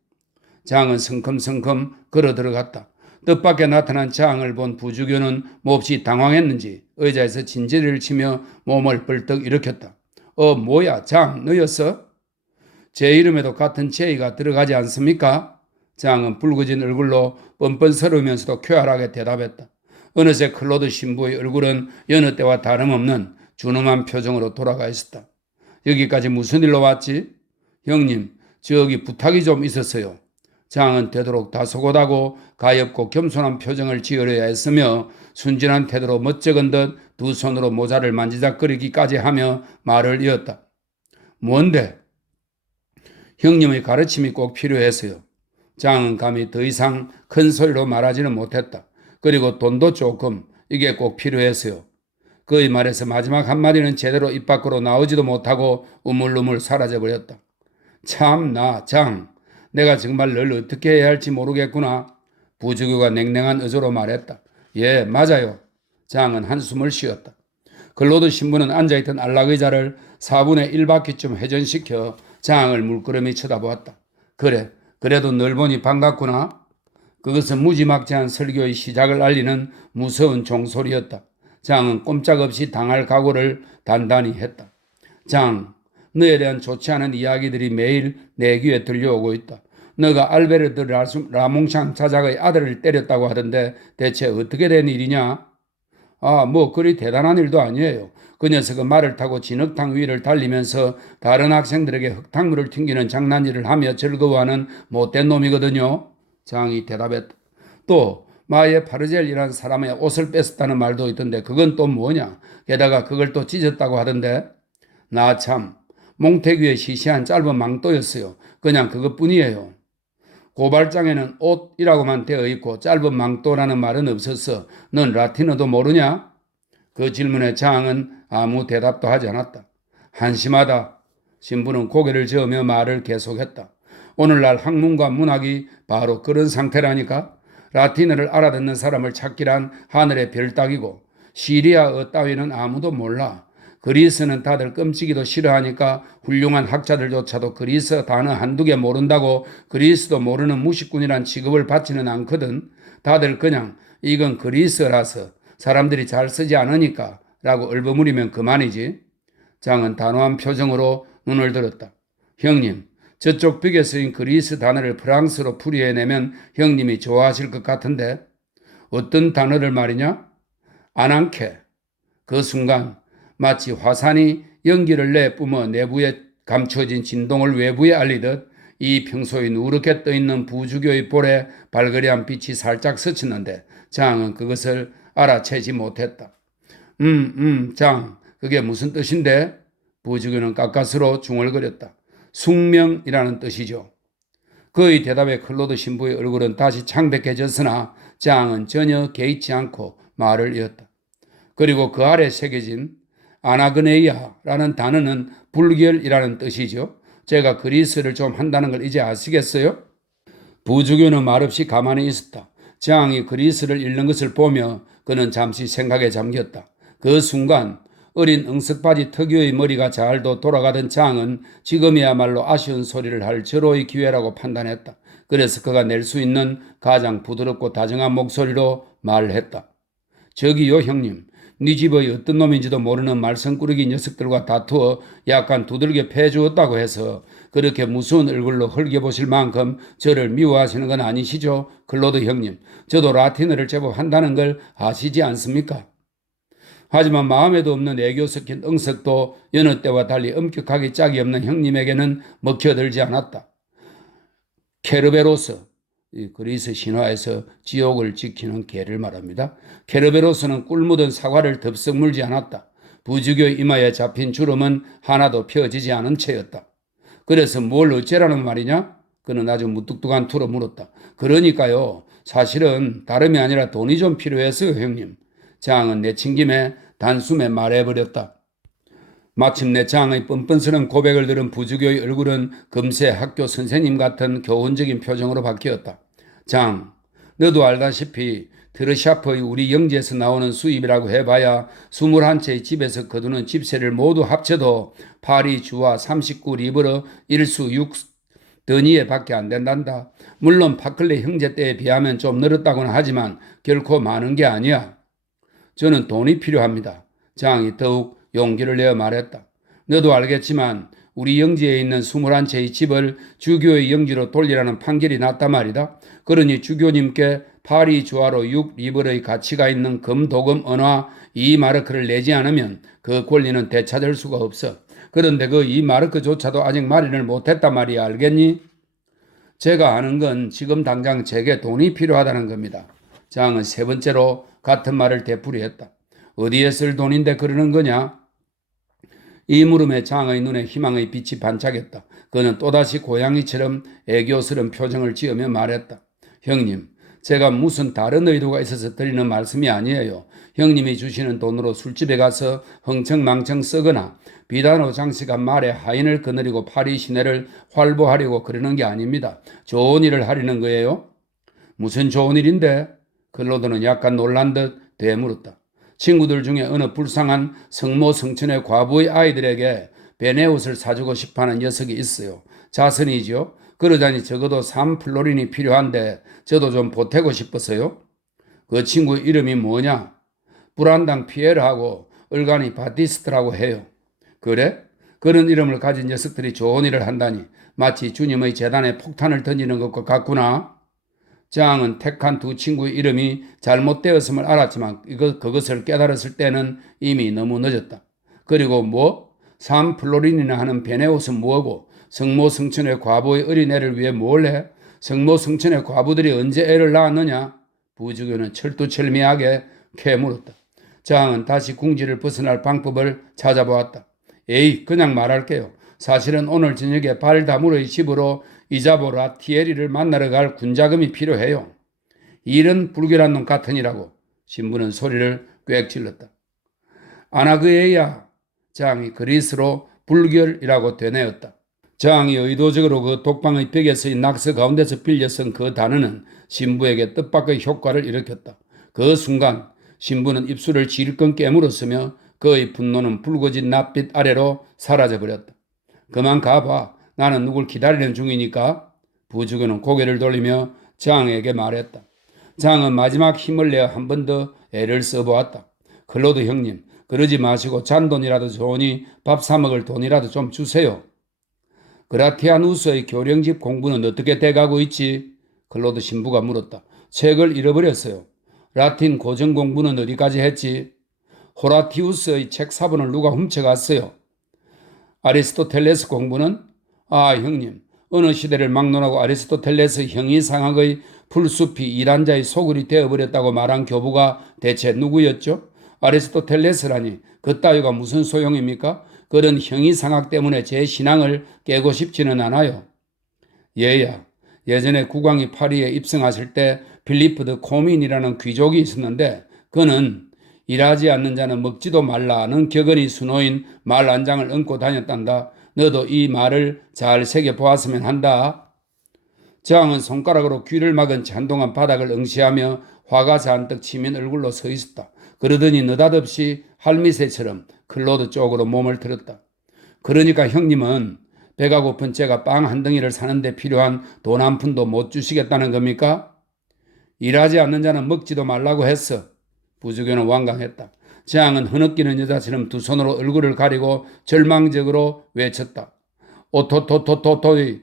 장은 성큼성큼 걸어 들어갔다. 뜻밖에 나타난 장을 본 부주교는 몹시 당황했는지 의자에서 진저리를 치며 몸을 벌떡 일으켰다. 뭐야, 장, 너였어? 제 이름에도 같은 제의가 들어가지 않습니까? 장은 붉어진 얼굴로 뻔뻔스러우면서도 쾌활하게 대답했다. 어느새 클로드 신부의 얼굴은 여느 때와 다름없는 준엄한 표정으로 돌아가 있었다. 여기까지 무슨 일로 왔지? 형님, 저기 부탁이 좀 있었어요. 장은 되도록 다소곳하고 가엾고 겸손한 표정을 지으려야 했으며 순진한 태도로 멋쩍은 듯 두 손으로 모자를 만지작거리기까지 하며 말을 이었다. 뭔데? 형님의 가르침이 꼭 필요해서요. 장은 감히 더 이상 큰 소리로 말하지는 못했다. 그리고 돈도 조금, 이게 꼭 필요해서요. 그의 말에서 마지막 한마디는 제대로 입 밖으로 나오지도 못하고 우물우물 사라져버렸다. 참나, 장, 내가 정말 널 어떻게 해야 할지 모르겠구나. 부주교가 냉랭한 어조로 말했다. 예, 맞아요. 장은 한숨을 쉬었다. 클로드 신부는 앉아있던 안락의자를 4분의 1바퀴쯤 회전시켜 장을 물끄러미 쳐다보았다. 그래, 그래도 널 보니 반갑구나. 그것은 무지막지한 설교의 시작을 알리는 무서운 종소리였다. 장은 꼼짝없이 당할 각오를 단단히 했다. 장, 너에 대한 좋지 않은 이야기들이 매일 내 귀에 들려오고 있다. 너가 알베르트 라몽샹 자작의 아들을 때렸다고 하던데 대체 어떻게 된 일이냐? 뭐 그리 대단한 일도 아니에요. 그 녀석은 말을 타고 진흙탕 위를 달리면서 다른 학생들에게 흙탕물을 튕기는 장난질을 하며 즐거워하는 못된 놈이거든요. 장이 대답했다. 또 마에 파르젤이라는 사람의 옷을 뺏었다는 말도 있던데 그건 또 뭐냐? 게다가 그걸 또 찢었다고 하던데. 나 참, 몽테규의 시시한 짧은 망토였어요. 그냥 그것뿐이에요. 고발장에는 옷이라고만 되어 있고 짧은 망토라는 말은 없었어. 넌 라틴어도 모르냐? 그 질문에 장은 아무 대답도 하지 않았다. 한심하다. 신부는 고개를 저으며 말을 계속했다. 오늘날 학문과 문학이 바로 그런 상태라니까. 라틴어를 알아듣는 사람을 찾기란 하늘의 별 따기고 시리아어 따위는 아무도 몰라. 그리스는 다들 끔찍이도 싫어하니까 훌륭한 학자들조차도 그리스 단어 한두 개 모른다고 그리스도 모르는 무식꾼이란 취급을 받지는 않거든. 다들 그냥 이건 그리스라서 사람들이 잘 쓰지 않으니까 라고 얼버무리면 그만이지. 장은 단호한 표정으로 눈을 들었다. 형님, 저쪽 벽에 쓰인 그리스 단어를 프랑스로 풀이해내면 형님이 좋아하실 것 같은데 어떤 단어를 말이냐? 아난케. 그 순간 마치 화산이 연기를 내뿜어 내부에 감춰진 진동을 외부에 알리듯 이 평소에 누렇게 떠있는 부주교의 볼에 발그레한 빛이 살짝 스쳤는데 장은 그것을 알아채지 못했다. 장, 그게 무슨 뜻인데? 부주교는 가까스로 중얼거렸다. 숙명이라는 뜻이죠. 그의 대답에 클로드 신부의 얼굴은 다시 창백해졌으나 장은 전혀 개의치 않고 말을 이었다. 그리고 그 아래 새겨진 아나그네이아라는 단어는 불결이라는 뜻이죠. 제가 그리스를 좀 한다는 걸 이제 아시겠어요? 부주교는 말없이 가만히 있었다. 장이 그리스를 읽는 것을 보며 그는 잠시 생각에 잠겼다. 그 순간 어린 응석바지 특유의 머리가 잘도 돌아가던 장은 지금이야말로 아쉬운 소리를 할 절호의 기회라고 판단했다. 그래서 그가 낼 수 있는 가장 부드럽고 다정한 목소리로 말했다. 저기요 형님, 네 집의 어떤 놈인지도 모르는 말썽꾸러기 녀석들과 다투어 약간 두들겨 패주었다고 해서 그렇게 무서운 얼굴로 헐겨보실 만큼 저를 미워하시는 건 아니시죠? 클로드 형님, 저도 라틴어를 제법 한다는 걸 아시지 않습니까? 하지만 마음에도 없는 애교 섞인 응석도 여느 때와 달리 엄격하게 짝이 없는 형님에게는 먹혀들지 않았다. 케르베로스, 그리스 신화에서 지옥을 지키는 개를 말합니다. 케르베로스는 꿀 묻은 사과를 덥석 물지 않았다. 부주교의 이마에 잡힌 주름은 하나도 펴지지 않은 채였다. 그래서 뭘 어째라는 말이냐? 그는 아주 무뚝뚝한 투로 물었다. 그러니까요, 사실은 다름이 아니라 돈이 좀 필요해서요, 형님. 장은 내친 김에 단숨에 말해버렸다. 마침내 장의 뻔뻔스런 고백을 들은 부주교의 얼굴은 금세 학교 선생님 같은 교훈적인 표정으로 바뀌었다. 장, 너도 알다시피 트르샤프의 우리 영지에서 나오는 수입이라고 해봐야 21채의 집에서 거두는 집세를 모두 합쳐도 파리 주와 39리브르 1수 6드니에 밖에 안 된단다. 물론 파클레 형제 때에 비하면 좀 늘었다고는 하지만 결코 많은 게 아니야. 저는 돈이 필요합니다. 장이 더욱 용기를 내어 말했다. 너도 알겠지만 우리 영지에 있는 21채의 집을 주교의 영지로 돌리라는 판결이 났단 말이다. 그러니 주교님께 파리 주화로 6리브르의 가치가 있는 금도금 은화 2마르크를 내지 않으면 그 권리는 되찾을 수가 없어. 그런데 그 2마르크조차도 아직 마련을 못했단 말이야. 알겠니? 제가 아는 건 지금 당장 제게 돈이 필요하다는 겁니다. 장은 세 번째로 같은 말을 되풀이했다. 어디에 쓸 돈인데 그러는 거냐? 이 물음에 장의 눈에 희망의 빛이 반짝였다. 그는 또다시 고양이처럼 애교스러운 표정을 지으며 말했다. 형님, 제가 무슨 다른 의도가 있어서 드리는 말씀이 아니에요. 형님이 주시는 돈으로 술집에 가서 흥청망청 쓰거나 비단오 장식한 말에 하인을 거느리고 파리 시내를 활보하려고 그러는 게 아닙니다. 좋은 일을 하려는 거예요. 무슨 좋은 일인데? 클로드는 약간 놀란 듯 되물었다. 친구들 중에 어느 불쌍한 성모 성천의 과부의 아이들에게 베네옷을 사주고 싶어하는 녀석이 있어요. 자선이죠. 그러자니 적어도 3플로린이 필요한데 저도 좀 보태고 싶어서요. 그 친구 이름이 뭐냐? 브란당 피에르하고 얼가니 바티스트라고 해요. 그래? 그런 이름을 가진 녀석들이 좋은 일을 한다니 마치 주님의 재단에 폭탄을 던지는 것과 같구나. 장은 택한 두 친구의 이름이 잘못되었음을 알았지만 그것을 깨달았을 때는 이미 너무 늦었다. 그리고 뭐? 3플로린이나 하는 베네옷은 뭐고 성모 성천의 과부의 어린애를 위해 뭘 해? 성모 성천의 과부들이 언제 애를 낳았느냐? 부주교는 철두철미하게 캐물었다. 장은 다시 궁지를 벗어날 방법을 찾아보았다. 에이, 그냥 말할게요. 사실은 오늘 저녁에 발다무르의 집으로 이자보라 티에리를 만나러 갈 군자금이 필요해요. 이런 불결한 놈 같으니라고 신부는 소리를 꽥 질렀다. 아나그에야, 장이 그리스로 불결이라고 되뇌었다. 장이 의도적으로 그 독방의 벽에 쓰인 낙서 가운데서 빌려 쓴 그 단어는 신부에게 뜻밖의 효과를 일으켰다. 그 순간 신부는 입술을 질끈 깨물었으며 그의 분노는 붉어진 낯빛 아래로 사라져버렸다. 그만 가봐. 나는 누굴 기다리는 중이니까. 부주교는 고개를 돌리며 장에게 말했다. 장은 마지막 힘을 내어 한 번 더 애를 써보았다. 클로드 형님, 그러지 마시고 잔돈이라도 좋으니 밥 사 먹을 돈이라도 좀 주세요. 그라티아누스의 교령집 공부는 어떻게 돼가고 있지? 클로드 신부가 물었다. 책을 잃어버렸어요. 라틴 고전 공부는 어디까지 했지? 호라티우스의 책 사본을 누가 훔쳐갔어요. 아리스토텔레스 공부는? 아, 형님, 어느 시대를 막론하고 아리스토텔레스 형이상학의 풀숲이 이단자의 소굴이 되어버렸다고 말한 교부가 대체 누구였죠? 아리스토텔레스라니 그 따위가 무슨 소용입니까? 그런 형이상학 때문에 제 신앙을 깨고 싶지는 않아요. 얘야, 예전에 국왕이 파리에 입성하실 때 필리프 드 코민이라는 귀족이 있었는데 그는 일하지 않는 자는 먹지도 말라는 격언이 수놓인 말 한 장을 얹고 다녔단다. 너도 이 말을 잘 새겨보았으면 한다. 장은 손가락으로 귀를 막은 채 한동안 바닥을 응시하며 화가 잔뜩 치민 얼굴로 서 있었다. 그러더니 느닷없이 할미새처럼 클로드 쪽으로 몸을 들었다. 그러니까 형님은 배가 고픈 제가 빵 한 덩이를 사는데 필요한 돈 한 푼도 못 주시겠다는 겁니까? 일하지 않는 자는 먹지도 말라고 했어. 부주교는 완강했다. 장은 흐느끼는 여자처럼 두 손으로 얼굴을 가리고 절망적으로 외쳤다. 오토토토토토이.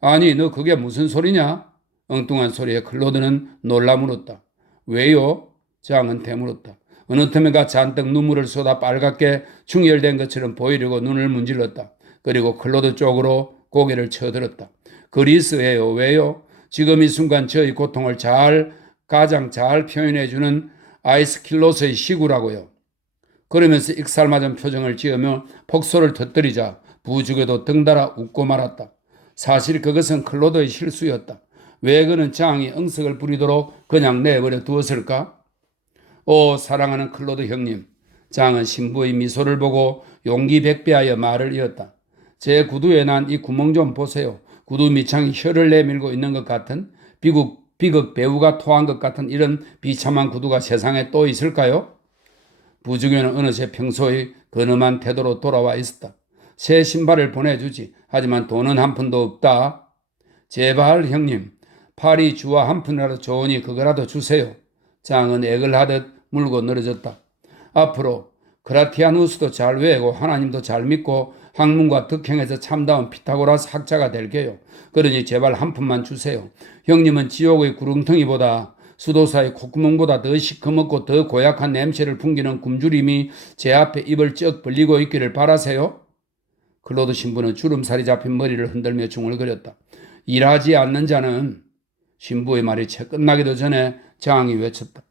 아니, 너 그게 무슨 소리냐? 엉뚱한 소리에 클로드는 놀라 물었다. 왜요? 장은 되물었다. 어느 틈에가 잔뜩 눈물을 쏟아 빨갛게 충혈된 것처럼 보이려고 눈을 문질렀다. 그리고 클로드 쪽으로 고개를 쳐들었다. 그리스예요. 왜요? 지금 이 순간 저의 고통을 가장 잘 표현해주는 아이스킬로스의 시구라고요. 그러면서 익살맞은 표정을 지으며 폭소를 터뜨리자 부주교도 덩달아 웃고 말았다. 사실 그것은 클로드의 실수였다. 왜 그는 장이 응석을 부리도록 그냥 내버려 두었을까? 오, 사랑하는 클로드 형님. 장은 신부의 미소를 보고 용기 백배하여 말을 이었다. 제 구두에 난 이 구멍 좀 보세요. 구두 밑창이 혀를 내밀고 있는 것 같은 비극 배우가 토한 것 같은 이런 비참한 구두가 세상에 또 있을까요? 부주교는 어느새 평소의 근엄한 태도로 돌아와 있었다. 새 신발을 보내주지. 하지만 돈은 한 푼도 없다. 제발 형님, 파리 주화 한 푼이라도 좋으니 그거라도 주세요. 장은 액을 하듯 물고 늘어졌다. 앞으로 그라티아누스도 잘 외우고 하나님도 잘 믿고 학문과 덕행에서 참다운 피타고라스 학자가 될게요. 그러니 제발 한 푼만 주세요. 형님은 지옥의 구렁텅이보다 수도사의 콧구멍보다 더 시커멓고 더 고약한 냄새를 풍기는 굶주림이 제 앞에 입을 쩍 벌리고 있기를 바라세요. 클로드 신부는 주름살이 잡힌 머리를 흔들며 중얼거렸다. 일하지 않는 자는 신부의 말이 채 끝나기도 전에 장이 외쳤다.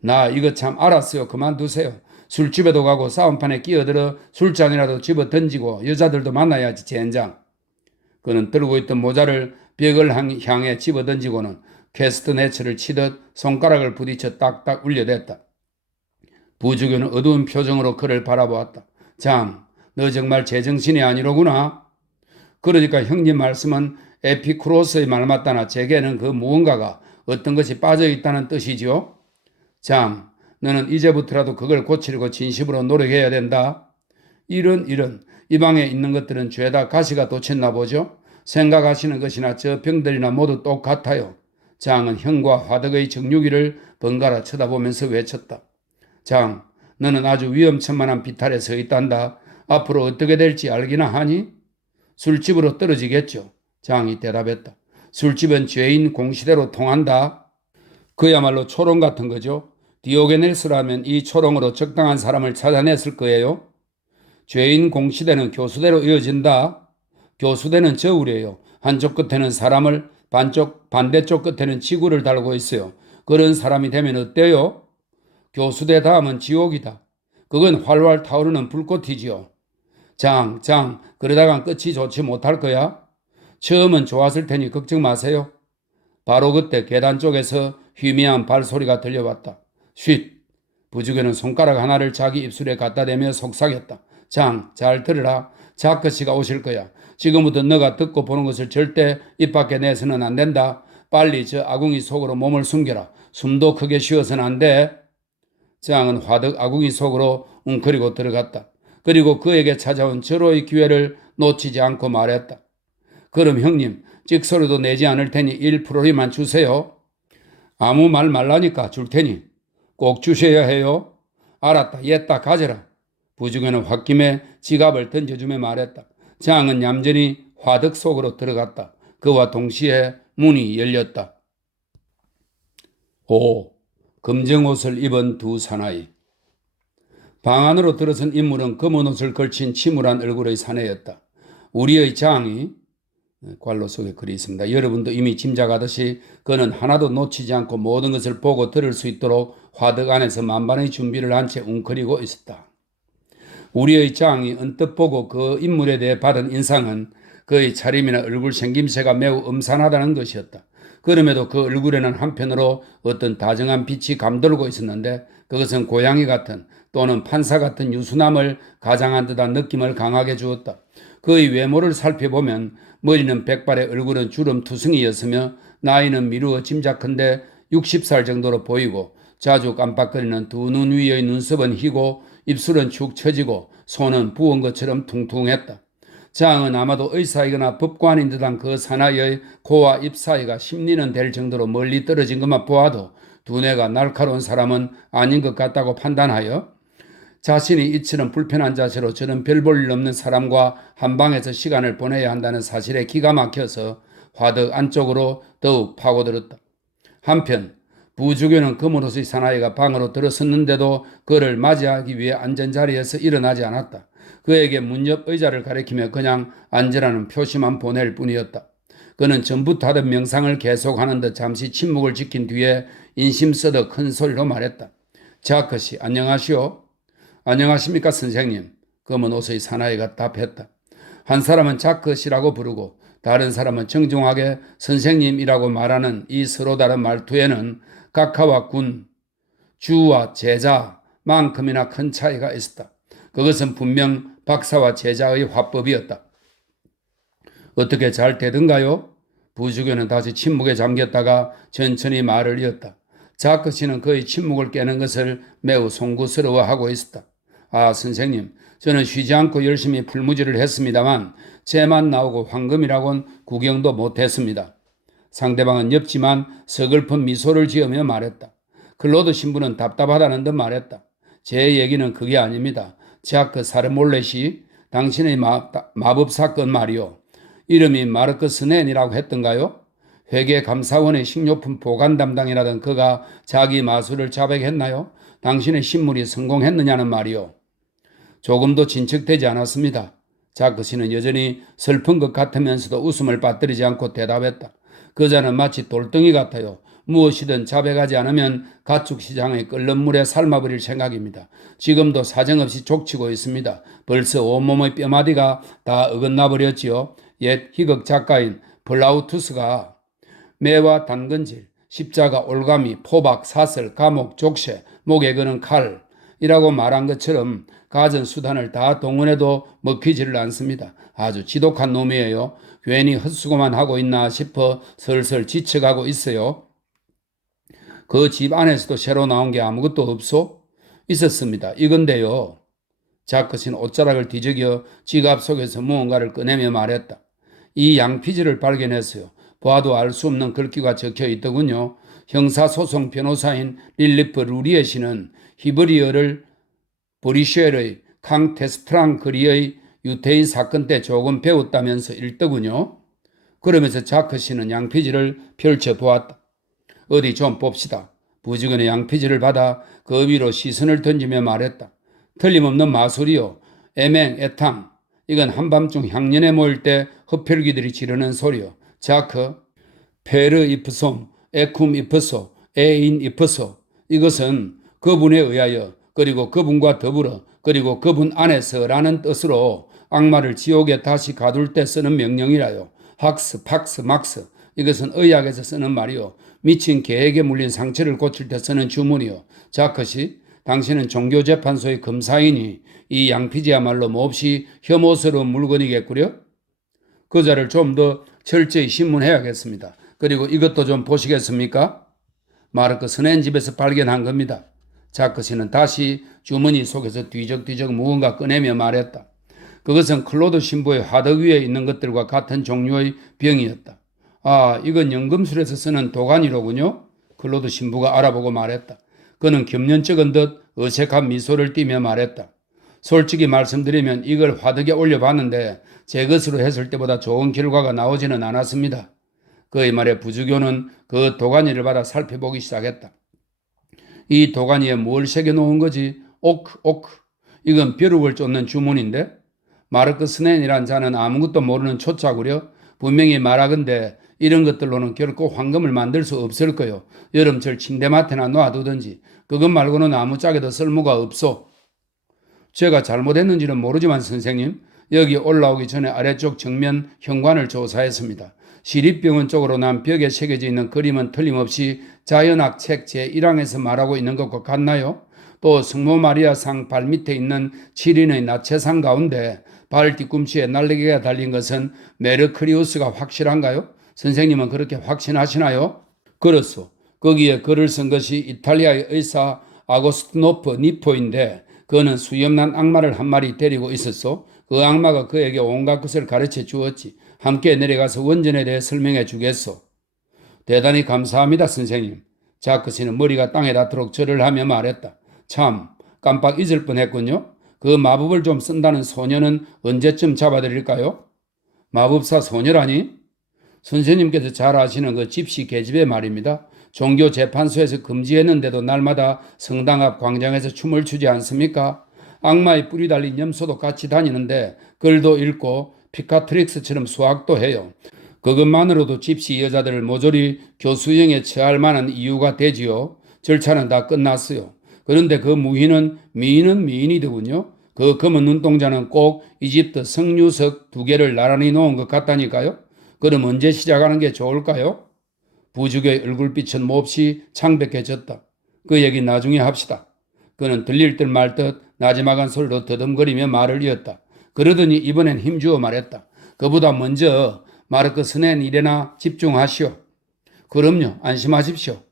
나 이거 참 알았어요. 그만두세요. 술집에도 가고 싸움판에 끼어들어 술잔이라도 집어 던지고 여자들도 만나야지 젠장. 그는 들고 있던 모자를 벽을 향해 집어 던지고는 캐스트네츠를 치듯 손가락을 부딪혀 딱딱 울려댔다. 부주교는 어두운 표정으로 그를 바라보았다. 장, 너 정말 제정신이 아니로구나. 그러니까 형님 말씀은 에피쿠로스의 말 맞다나 제게는 그 무언가가 어떤 것이 빠져있다는 뜻이지요? 장, 너는 이제부터라도 그걸 고치려고 진심으로 노력해야 된다. 이런 이 방에 있는 것들은 죄다 가시가 돋쳤나 보죠? 생각하시는 것이나 저 병들이나 모두 똑같아요. 장은 형과 화덕의 정육이를 번갈아 쳐다보면서 외쳤다. 장, 너는 아주 위험천만한 비탈에 서 있단다. 앞으로 어떻게 될지 알기나 하니? 술집으로 떨어지겠죠. 장이 대답했다. 술집은 죄인 공시대로 통한다. 그야말로 초롱 같은 거죠. 디오게네스라면 이 초롱으로 적당한 사람을 찾아냈을 거예요. 죄인 공시대는 교수대로 이어진다. 교수대는 저울이에요. 한쪽 끝에는 사람을 반대쪽 끝에는 지구를 달고 있어요. 그런 사람이 되면 어때요? 교수대 다음은 지옥이다. 그건 활활 타오르는 불꽃이지요. 장, 그러다간 끝이 좋지 못할 거야. 처음은 좋았을 테니 걱정 마세요. 바로 그때 계단 쪽에서 희미한 발소리가 들려왔다. 쉿! 부주교는 손가락 하나를 자기 입술에 갖다 대며 속삭였다. 장, 잘 들으라. 자크씨가 오실 거야. 지금부터 너가 듣고 보는 것을 절대 입 밖에 내서는 안 된다. 빨리 저 아궁이 속으로 몸을 숨겨라. 숨도 크게 쉬어서는 안 돼. 장은 화덕 아궁이 속으로 웅크리고 들어갔다. 그리고 그에게 찾아온 절호의 기회를 놓치지 않고 말했다. 그럼 형님, 찍소리도 내지 않을 테니 1%만 주세요. 아무 말 말라니까 줄 테니 꼭 주셔야 해요. 알았다, 옛다 가져라. 부중에는 홧김에 지갑을 던져주며 말했다. 장은 얌전히 화덕 속으로 들어갔다. 그와 동시에 문이 열렸다. 검정 옷을 입은 두 사나이. 방 안으로 들어선 인물은 검은 옷을 걸친 침울한 얼굴의 사내였다. 우리의 장이 괄호 속에 글이 있습니다. 여러분도 이미 짐작하듯이 그는 하나도 놓치지 않고 모든 것을 보고 들을 수 있도록 화덕 안에서 만반의 준비를 한 채 웅크리고 있었다. 우리의 장이 언뜻 보고 그 인물에 대해 받은 인상은 그의 차림이나 얼굴 생김새가 매우 음산하다는 것이었다. 그럼에도 그 얼굴에는 한편으로 어떤 다정한 빛이 감돌고 있었는데 그것은 고양이 같은 또는 판사 같은 유순함을 가장한 듯한 느낌을 강하게 주었다. 그의 외모를 살펴보면 머리는 백발에 얼굴은 주름투성이였으며 나이는 미루어 짐작컨대 60살 정도로 보이고 자주 깜빡거리는 두 눈 위의 눈썹은 희고 입술은 축 처지고 손은 부은 것처럼 퉁퉁했다. 장은 아마도 의사이거나 법관인 듯한 그 사나이의 코와 입 사이가 10리는 될 정도로 멀리 떨어진 것만 보아도 두뇌가 날카로운 사람은 아닌 것 같다고 판단하여 자신이 이처럼 불편한 자세로 저런 별 볼 일 없는 사람과 한방에서 시간을 보내야 한다는 사실에 기가 막혀서 화덕 안쪽으로 더욱 파고들었다. 한편 부주교는 검은옷의 사나이가 방으로 들어섰는데도 그를 맞이하기 위해 앉은 자리에서 일어나지 않았다. 그에게 문 옆 의자를 가리키며 그냥 앉으라는 표시만 보낼 뿐이었다. 그는 전부터 하던 명상을 계속하는 듯 잠시 침묵을 지킨 뒤에 인심 쓰듯 큰 소리로 말했다. 자크씨, 안녕하시오. 안녕하십니까 선생님. 검은 옷의 사나이가 답했다. 한 사람은 자크씨라고 부르고 다른 사람은 정중하게 선생님이라고 말하는 이 서로 다른 말투에는 각하와 군, 주와 제자만큼이나 큰 차이가 있었다. 그것은 분명 박사와 제자의 화법이었다. 어떻게 잘 되던가요? 부주교는 다시 침묵에 잠겼다가 천천히 말을 이었다. 자크 씨는 그의 침묵을 깨는 것을 매우 송구스러워하고 있었다. 아, 선생님, 저는 쉬지 않고 열심히 풀무지를 했습니다만 재만 나오고 황금이라곤 구경도 못했습니다. 상대방은 엽지만 서글픈 미소를 지으며 말했다. 클로드 신부는 답답하다는 듯 말했다. 제 얘기는 그게 아닙니다. 자크 사르몰렛이 당신의 마법 사건 말이요. 이름이 마르크 스넨이라고 했던가요? 회계감사원의 식료품 보관 담당이라던 그가 자기 마술을 자백했나요? 당신의 신물이 성공했느냐는 말이요. 조금도 진척되지 않았습니다. 자크 씨는 여전히 슬픈 것 같으면서도 웃음을 빠뜨리지 않고 대답했다. 그자는 마치 돌덩이 같아요. 무엇이든 자백하지 않으면 가축시장의 끓는 물에 삶아버릴 생각입니다. 지금도 사정없이 족치고 있습니다. 벌써 온몸의 뼈마디가 다 어긋나 버렸지요. 옛 희극 작가인 플라우투스가 매와 단근질, 십자가 올가미, 포박, 사슬, 감옥, 족쇄, 목에 거는 칼이라고 말한 것처럼 가진 수단을 다 동원해도 먹히지를 않습니다. 아주 지독한 놈이에요. 괜히 헛수고만 하고 있나 싶어 슬슬 지쳐가고 있어요. 그 집 안에서도 새로 나온 게 아무것도 없소? 있었습니다. 이건데요. 자크신 옷자락을 뒤적여 지갑 속에서 무언가를 꺼내며 말했다. 이 양피지를 발견했어요. 봐도 알 수 없는 글귀가 적혀 있더군요. 형사소송 변호사인 릴리프 루리에 씨는 히브리어를 브리쉘의 캉테스트랑 거리의 유태인 사건 때 조금 배웠다면서 읽더군요. 그러면서 자크 씨는 양피지를 펼쳐보았다. 어디 좀 봅시다. 부지런히 양피지를 받아 그 위로 시선을 던지며 말했다. 틀림없는 마술이요. 애맹, 애탕. 이건 한밤중 향년에 모일 때 흡혈귀들이 지르는 소리요. 자크, 페르 이프솜, 에쿰 이프소, 에인 이프소. 이것은 그분에 의하여 그리고 그분과 더불어 그리고 그분 안에서라는 뜻으로 악마를 지옥에 다시 가둘 때 쓰는 명령이라요. 학스, 팍스, 막스. 이것은 의학에서 쓰는 말이요. 미친 개에게 물린 상처를 고칠 때 쓰는 주문이요. 자크시, 당신은 종교재판소의 검사이니 이 양피지야말로 몹시 혐오스러운 물건이겠구려? 그자를 좀 더 철저히 신문해야겠습니다. 그리고 이것도 좀 보시겠습니까? 마르크 스넨 집에서 발견한 겁니다. 자크시는 다시 주머니 속에서 뒤적뒤적 무언가 꺼내며 말했다. 그것은 클로드 신부의 화덕 위에 있는 것들과 같은 종류의 병이었다. 아, 이건 연금술에서 쓰는 도가니로군요. 클로드 신부가 알아보고 말했다. 그는 겸연쩍은 듯 어색한 미소를 띠며 말했다. 솔직히 말씀드리면 이걸 화덕에 올려봤는데 제 것으로 했을 때보다 좋은 결과가 나오지는 않았습니다. 그의 말에 부주교는 그 도가니를 받아 살펴보기 시작했다. 이 도가니에 뭘 새겨놓은 거지? 오크. 이건 벼룩을 쫓는 주문인데? 마르크 스넨이란 자는 아무것도 모르는 초짜구려. 분명히 말하건대 이런 것들로는 결코 황금을 만들 수 없을 거요. 여름철 침대맡에나 놔두든지. 그것 말고는 아무짝에도 쓸모가 없소. 제가 잘못했는지는 모르지만 선생님, 여기 올라오기 전에 아래쪽 정면 현관을 조사했습니다. 시립병원 쪽으로 난 벽에 새겨져 있는 그림은 틀림없이 자연학 책 제1항에서 말하고 있는 것과 같나요? 또 성모 마리아 상 발밑에 있는 7인의 나체상 가운데 발 뒤꿈치에 날개가 달린 것은 메르크리우스가 확실한가요? 선생님은 그렇게 확신하시나요? 그렇소. 거기에 글을 쓴 것이 이탈리아의 의사 아고스티노프 니포인데 그는 수염난 악마를 한 마리 데리고 있었소. 그 악마가 그에게 온갖 것을 가르쳐 주었지. 함께 내려가서 원전에 대해 설명해 주겠소. 대단히 감사합니다, 선생님. 자크시는 머리가 땅에 닿도록 절을 하며 말했다. 참, 깜빡 잊을 뻔했군요. 그 마법을 좀 쓴다는 소녀는 언제쯤 잡아드릴까요? 마법사 소녀라니? 선생님께서 잘 아시는 그 집시 계집의 말입니다. 종교 재판소에서 금지했는데도 날마다 성당 앞 광장에서 춤을 추지 않습니까? 악마의 뿔이 달린 염소도 같이 다니는데 글도 읽고 피카트릭스처럼 수학도 해요. 그것만으로도 집시 여자들을 모조리 교수형에 처할 만한 이유가 되지요. 절차는 다 끝났어요. 그런데 그 무희는 미인은 미인이더군요. 그 검은 눈동자는 꼭 이집트 성유석 2개를 나란히 놓은 것 같다니까요. 그럼 언제 시작하는 게 좋을까요? 부죽의 얼굴빛은 몹시 창백해졌다. 그 얘기 나중에 합시다. 그는 들릴 듯 말 듯 나지막한 소리로 더듬거리며 말을 이었다. 그러더니 이번엔 힘주어 말했다. 그보다 먼저 마르크 스넨 일에나 집중하시오. 그럼요, 안심하십시오.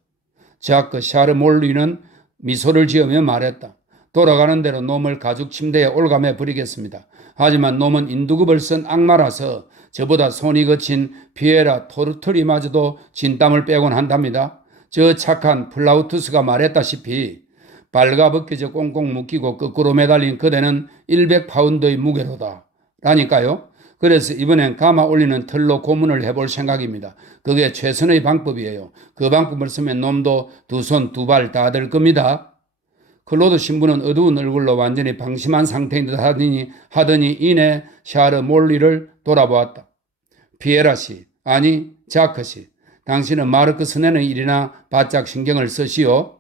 자크 샤르몰리는 미소를 지으며 말했다. 돌아가는 대로 놈을 가죽 침대에 올감해 버리겠습니다. 하지만 놈은 인두급을 쓴 악마라서 저보다 손이 거친 피에라 토르트리마저도 진땀을 빼곤 한답니다. 저 착한 플라우투스가 말했다시피 발가벗겨져 꽁꽁 묶이고 거꾸로 매달린 그대는 100파운드의 무게로다. 라니까요. 그래서 이번엔 감아 올리는 털로 고문을 해볼 생각입니다. 그게 최선의 방법이에요. 그 방법을 쓰면 놈도 2손 2발 다 될 겁니다. 클로드 신부는 어두운 얼굴로 완전히 방심한 상태인 듯 하더니 이내 샤르 몰리를 돌아보았다. 피에라 씨, 아니 자크 씨, 당신은 마르크 스넨의 일이나 바짝 신경을 쓰시오.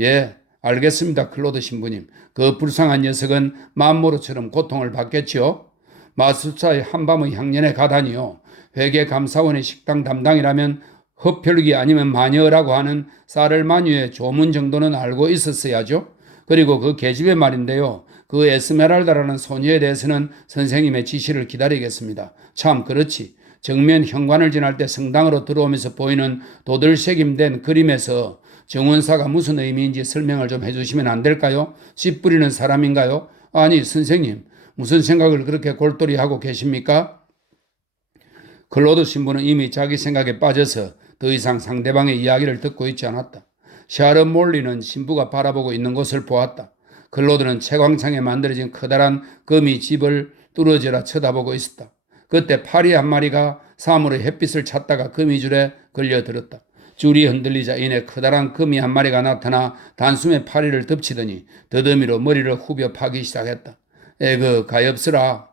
예, 알겠습니다, 클로드 신부님. 그 불쌍한 녀석은 맘모로처럼 고통을 받겠지요. 마술사의 한밤의 향년에 가다니요. 회계감사원의 식당 담당이라면 흡혈귀 아니면 마녀라고 하는 사를마뉴의 조문 정도는 알고 있었어야죠. 그리고 그 계집의 말인데요. 그 에스메랄다라는 소녀에 대해서는 선생님의 지시를 기다리겠습니다. 참 그렇지. 정면 현관을 지날 때 성당으로 들어오면서 보이는 도들새김된 그림에서 정원사가 무슨 의미인지 설명을 좀 해주시면 안 될까요? 씨 뿌리는 사람인가요? 아니 선생님, 무슨 생각을 그렇게 골똘히 하고 계십니까? 클로드 신부는 이미 자기 생각에 빠져서 더 이상 상대방의 이야기를 듣고 있지 않았다. 샤르 몰리는 신부가 바라보고 있는 곳을 보았다. 클로드는 채광창에 만들어진 커다란 거미 집을 뚫어져라 쳐다보고 있었다. 그때 파리 한 마리가 사물의 햇빛을 찾다가 거미줄에 걸려들었다. 줄이 흔들리자 이내 커다란 거미 한 마리가 나타나 단숨에 파리를 덮치더니 더듬이로 머리를 후벼 파기 시작했다. 에그 가엾으라.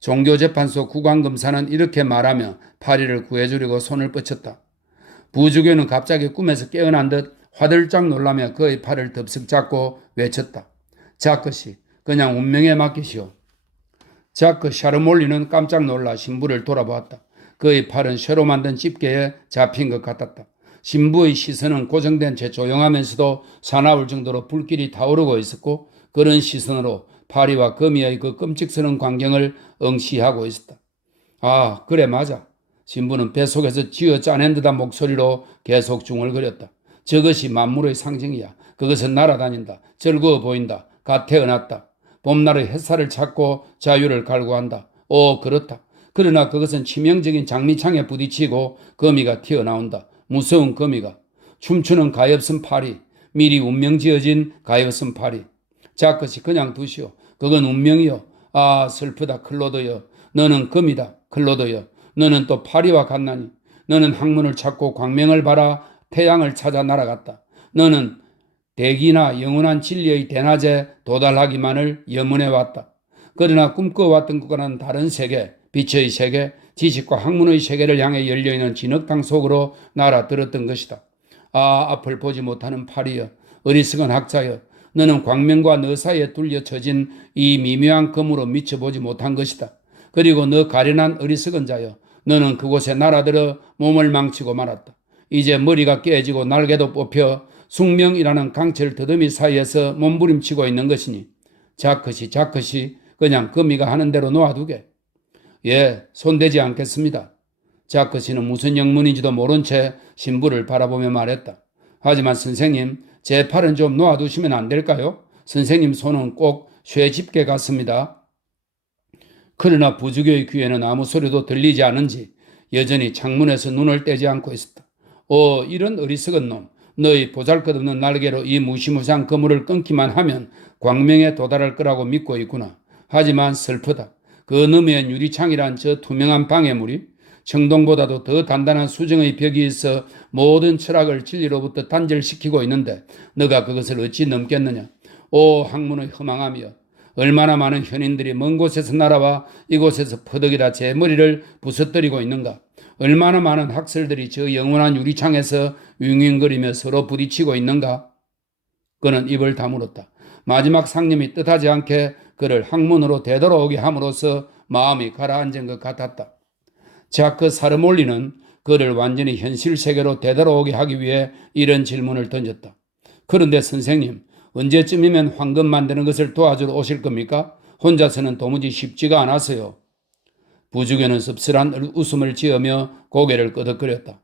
종교재판소 국왕검사는 이렇게 말하며 파리를 구해주려고 손을 뻗쳤다. 부주교는 갑자기 꿈에서 깨어난 듯 화들짝 놀라며 그의 팔을 덥석 잡고 외쳤다. 자크씨, 그냥 운명에 맡기시오. 자크 샤르몰리는 깜짝 놀라 신부를 돌아보았다. 그의 팔은 쇠로 만든 집게에 잡힌 것 같았다. 신부의 시선은 고정된 채 조용하면서도 사나울 정도로 불길이 타오르고 있었고 그런 시선으로 파리와 거미의 그 끔찍스러운 광경을 응시하고 있었다. 아, 그래 맞아. 신부는 뱃속에서 쥐어 짜낸 듯한 목소리로 계속 중얼거렸다. 저것이 만물의 상징이야. 그것은 날아다닌다. 즐거워 보인다. 갓 태어났다. 봄날의 햇살을 찾고 자유를 갈구한다. 그렇다. 그러나 그것은 치명적인 장미창에 부딪히고 거미가 튀어나온다. 무서운 거미가. 춤추는 가엾은 파리. 미리 운명 지어진 가엾은 파리. 자것이 그냥 두시오. 그건 운명이요. 슬프다 클로드여. 너는 금이다 클로드여. 너는 또 파리와 같나니. 너는 학문을 찾고 광명을 바라 태양을 찾아 날아갔다. 너는 대기나 영원한 진리의 대낮에 도달하기만을 염원해왔다. 그러나 꿈꿔왔던 것과는 다른 세계, 빛의 세계, 지식과 학문의 세계를 향해 열려있는 진흙탕 속으로 날아들었던 것이다. 앞을 보지 못하는 파리여, 어리석은 학자여, 너는 광명과 너 사이에 둘려 쳐진 이 미묘한 검으로 미쳐보지 못한 것이다. 그리고 너 가련한 어리석은 자여, 너는 그곳에 날아들어 몸을 망치고 말았다. 이제 머리가 깨지고 날개도 뽑혀 숙명이라는 강철 더듬이 사이에서 몸부림치고 있는 것이니 자크시 그냥 거미가 하는 대로 놓아두게. 손대지 않겠습니다. 자크시는 무슨 영문인지도 모른 채 신부를 바라보며 말했다. 하지만 선생님, 제 팔은 좀 놓아두시면 안 될까요? 선생님 손은 꼭 쇠집게 같습니다. 그러나 부주교의 귀에는 아무 소리도 들리지 않은지 여전히 창문에서 눈을 떼지 않고 있었다. 이런 어리석은 놈. 너희 보잘것없는 날개로 이 무시무시한 그물을 끊기만 하면 광명에 도달할 거라고 믿고 있구나. 하지만 슬프다. 그 너머엔 유리창이란 저 투명한 방해물이 청동보다도 더 단단한 수정의 벽이 있어 모든 철학을 진리로부터 단절시키고 있는데 너가 그것을 어찌 넘겠느냐. 학문의 허망함이여. 얼마나 많은 현인들이 먼 곳에서 날아와 이곳에서 퍼덕이다 제 머리를 부서뜨리고 있는가. 얼마나 많은 학설들이 저 영원한 유리창에서 윙윙거리며 서로 부딪히고 있는가. 그는 입을 다물었다. 마지막 상념이 뜻하지 않게 그를 학문으로 되돌아오게 함으로써 마음이 가라앉은 것 같았다. 자크 사르몰리는 그를 완전히 현실 세계로 되돌아오게 하기 위해 이런 질문을 던졌다. 그런데 선생님, 언제쯤이면 황금 만드는 것을 도와주러 오실 겁니까? 혼자서는 도무지 쉽지가 않아서요. 부주교는 씁쓸한 웃음을 지으며 고개를 끄덕거렸다.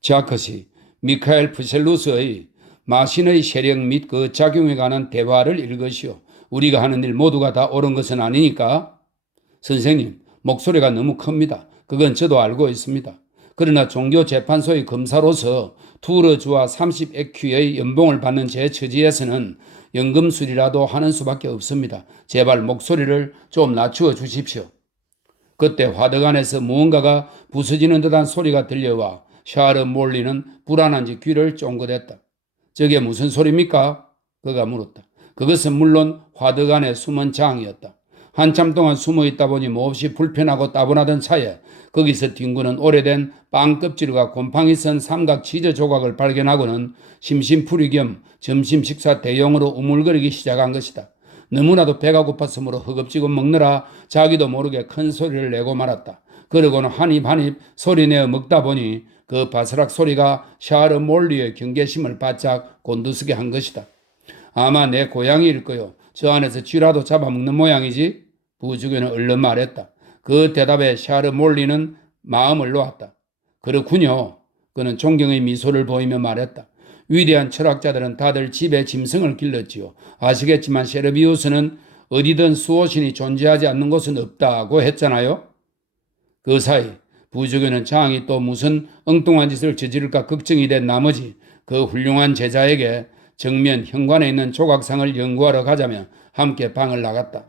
자크시 미카엘 푸셀루스의 마신의 세력 및 그 작용에 관한 대화를 읽으시오. 우리가 하는 일 모두가 다 옳은 것은 아니니까. 선생님, 목소리가 너무 큽니다. 그건 저도 알고 있습니다. 그러나 종교재판소의 검사로서 투르주와 30에큐의 연봉을 받는 제 처지에서는 연금술이라도 하는 수밖에 없습니다. 제발 목소리를 좀 낮추어 주십시오. 그때 화덕 안에서 무언가가 부서지는 듯한 소리가 들려와 샤르 몰리는 불안한지 귀를 쫑긋했다. 저게 무슨 소리입니까? 그가 물었다. 그것은 물론 화덕 안에 숨은 장이었다. 한참 동안 숨어있다 보니 몹시 불편하고 따분하던 차에 거기서 뒹구는 오래된 빵 껍질과 곰팡이 쓴 삼각 치즈 조각을 발견하고는 심심풀이 겸 점심 식사 대용으로 우물거리기 시작한 것이다. 너무나도 배가 고팠으므로 허겁지겁 먹느라 자기도 모르게 큰 소리를 내고 말았다. 그러고는 한 입 한 입 소리내어 먹다 보니 그 바스락 소리가 샤르 몰리의 경계심을 바짝 곤두서게 한 것이다. 아마 내 고양이일 거요. 저 안에서 쥐라도 잡아먹는 모양이지? 부주교는 얼른 말했다. 그 대답에 샤르 몰리는 마음을 놓았다. 그렇군요. 그는 존경의 미소를 보이며 말했다. 위대한 철학자들은 다들 집에 짐승을 길렀지요. 아시겠지만 세르비우스는 어디든 수호신이 존재하지 않는 곳은 없다고 했잖아요. 그 사이 부주교는 장이 또 무슨 엉뚱한 짓을 저지를까 걱정이 된 나머지 그 훌륭한 제자에게 정면 현관에 있는 조각상을 연구하러 가자며 함께 방을 나갔다.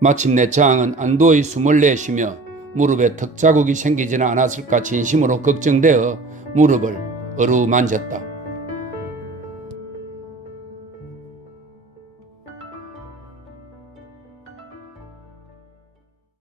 마침내 장은 안도의 숨을 내쉬며 무릎에 턱자국이 생기지는 않았을까 진심으로 걱정되어 무릎을 어루만졌다.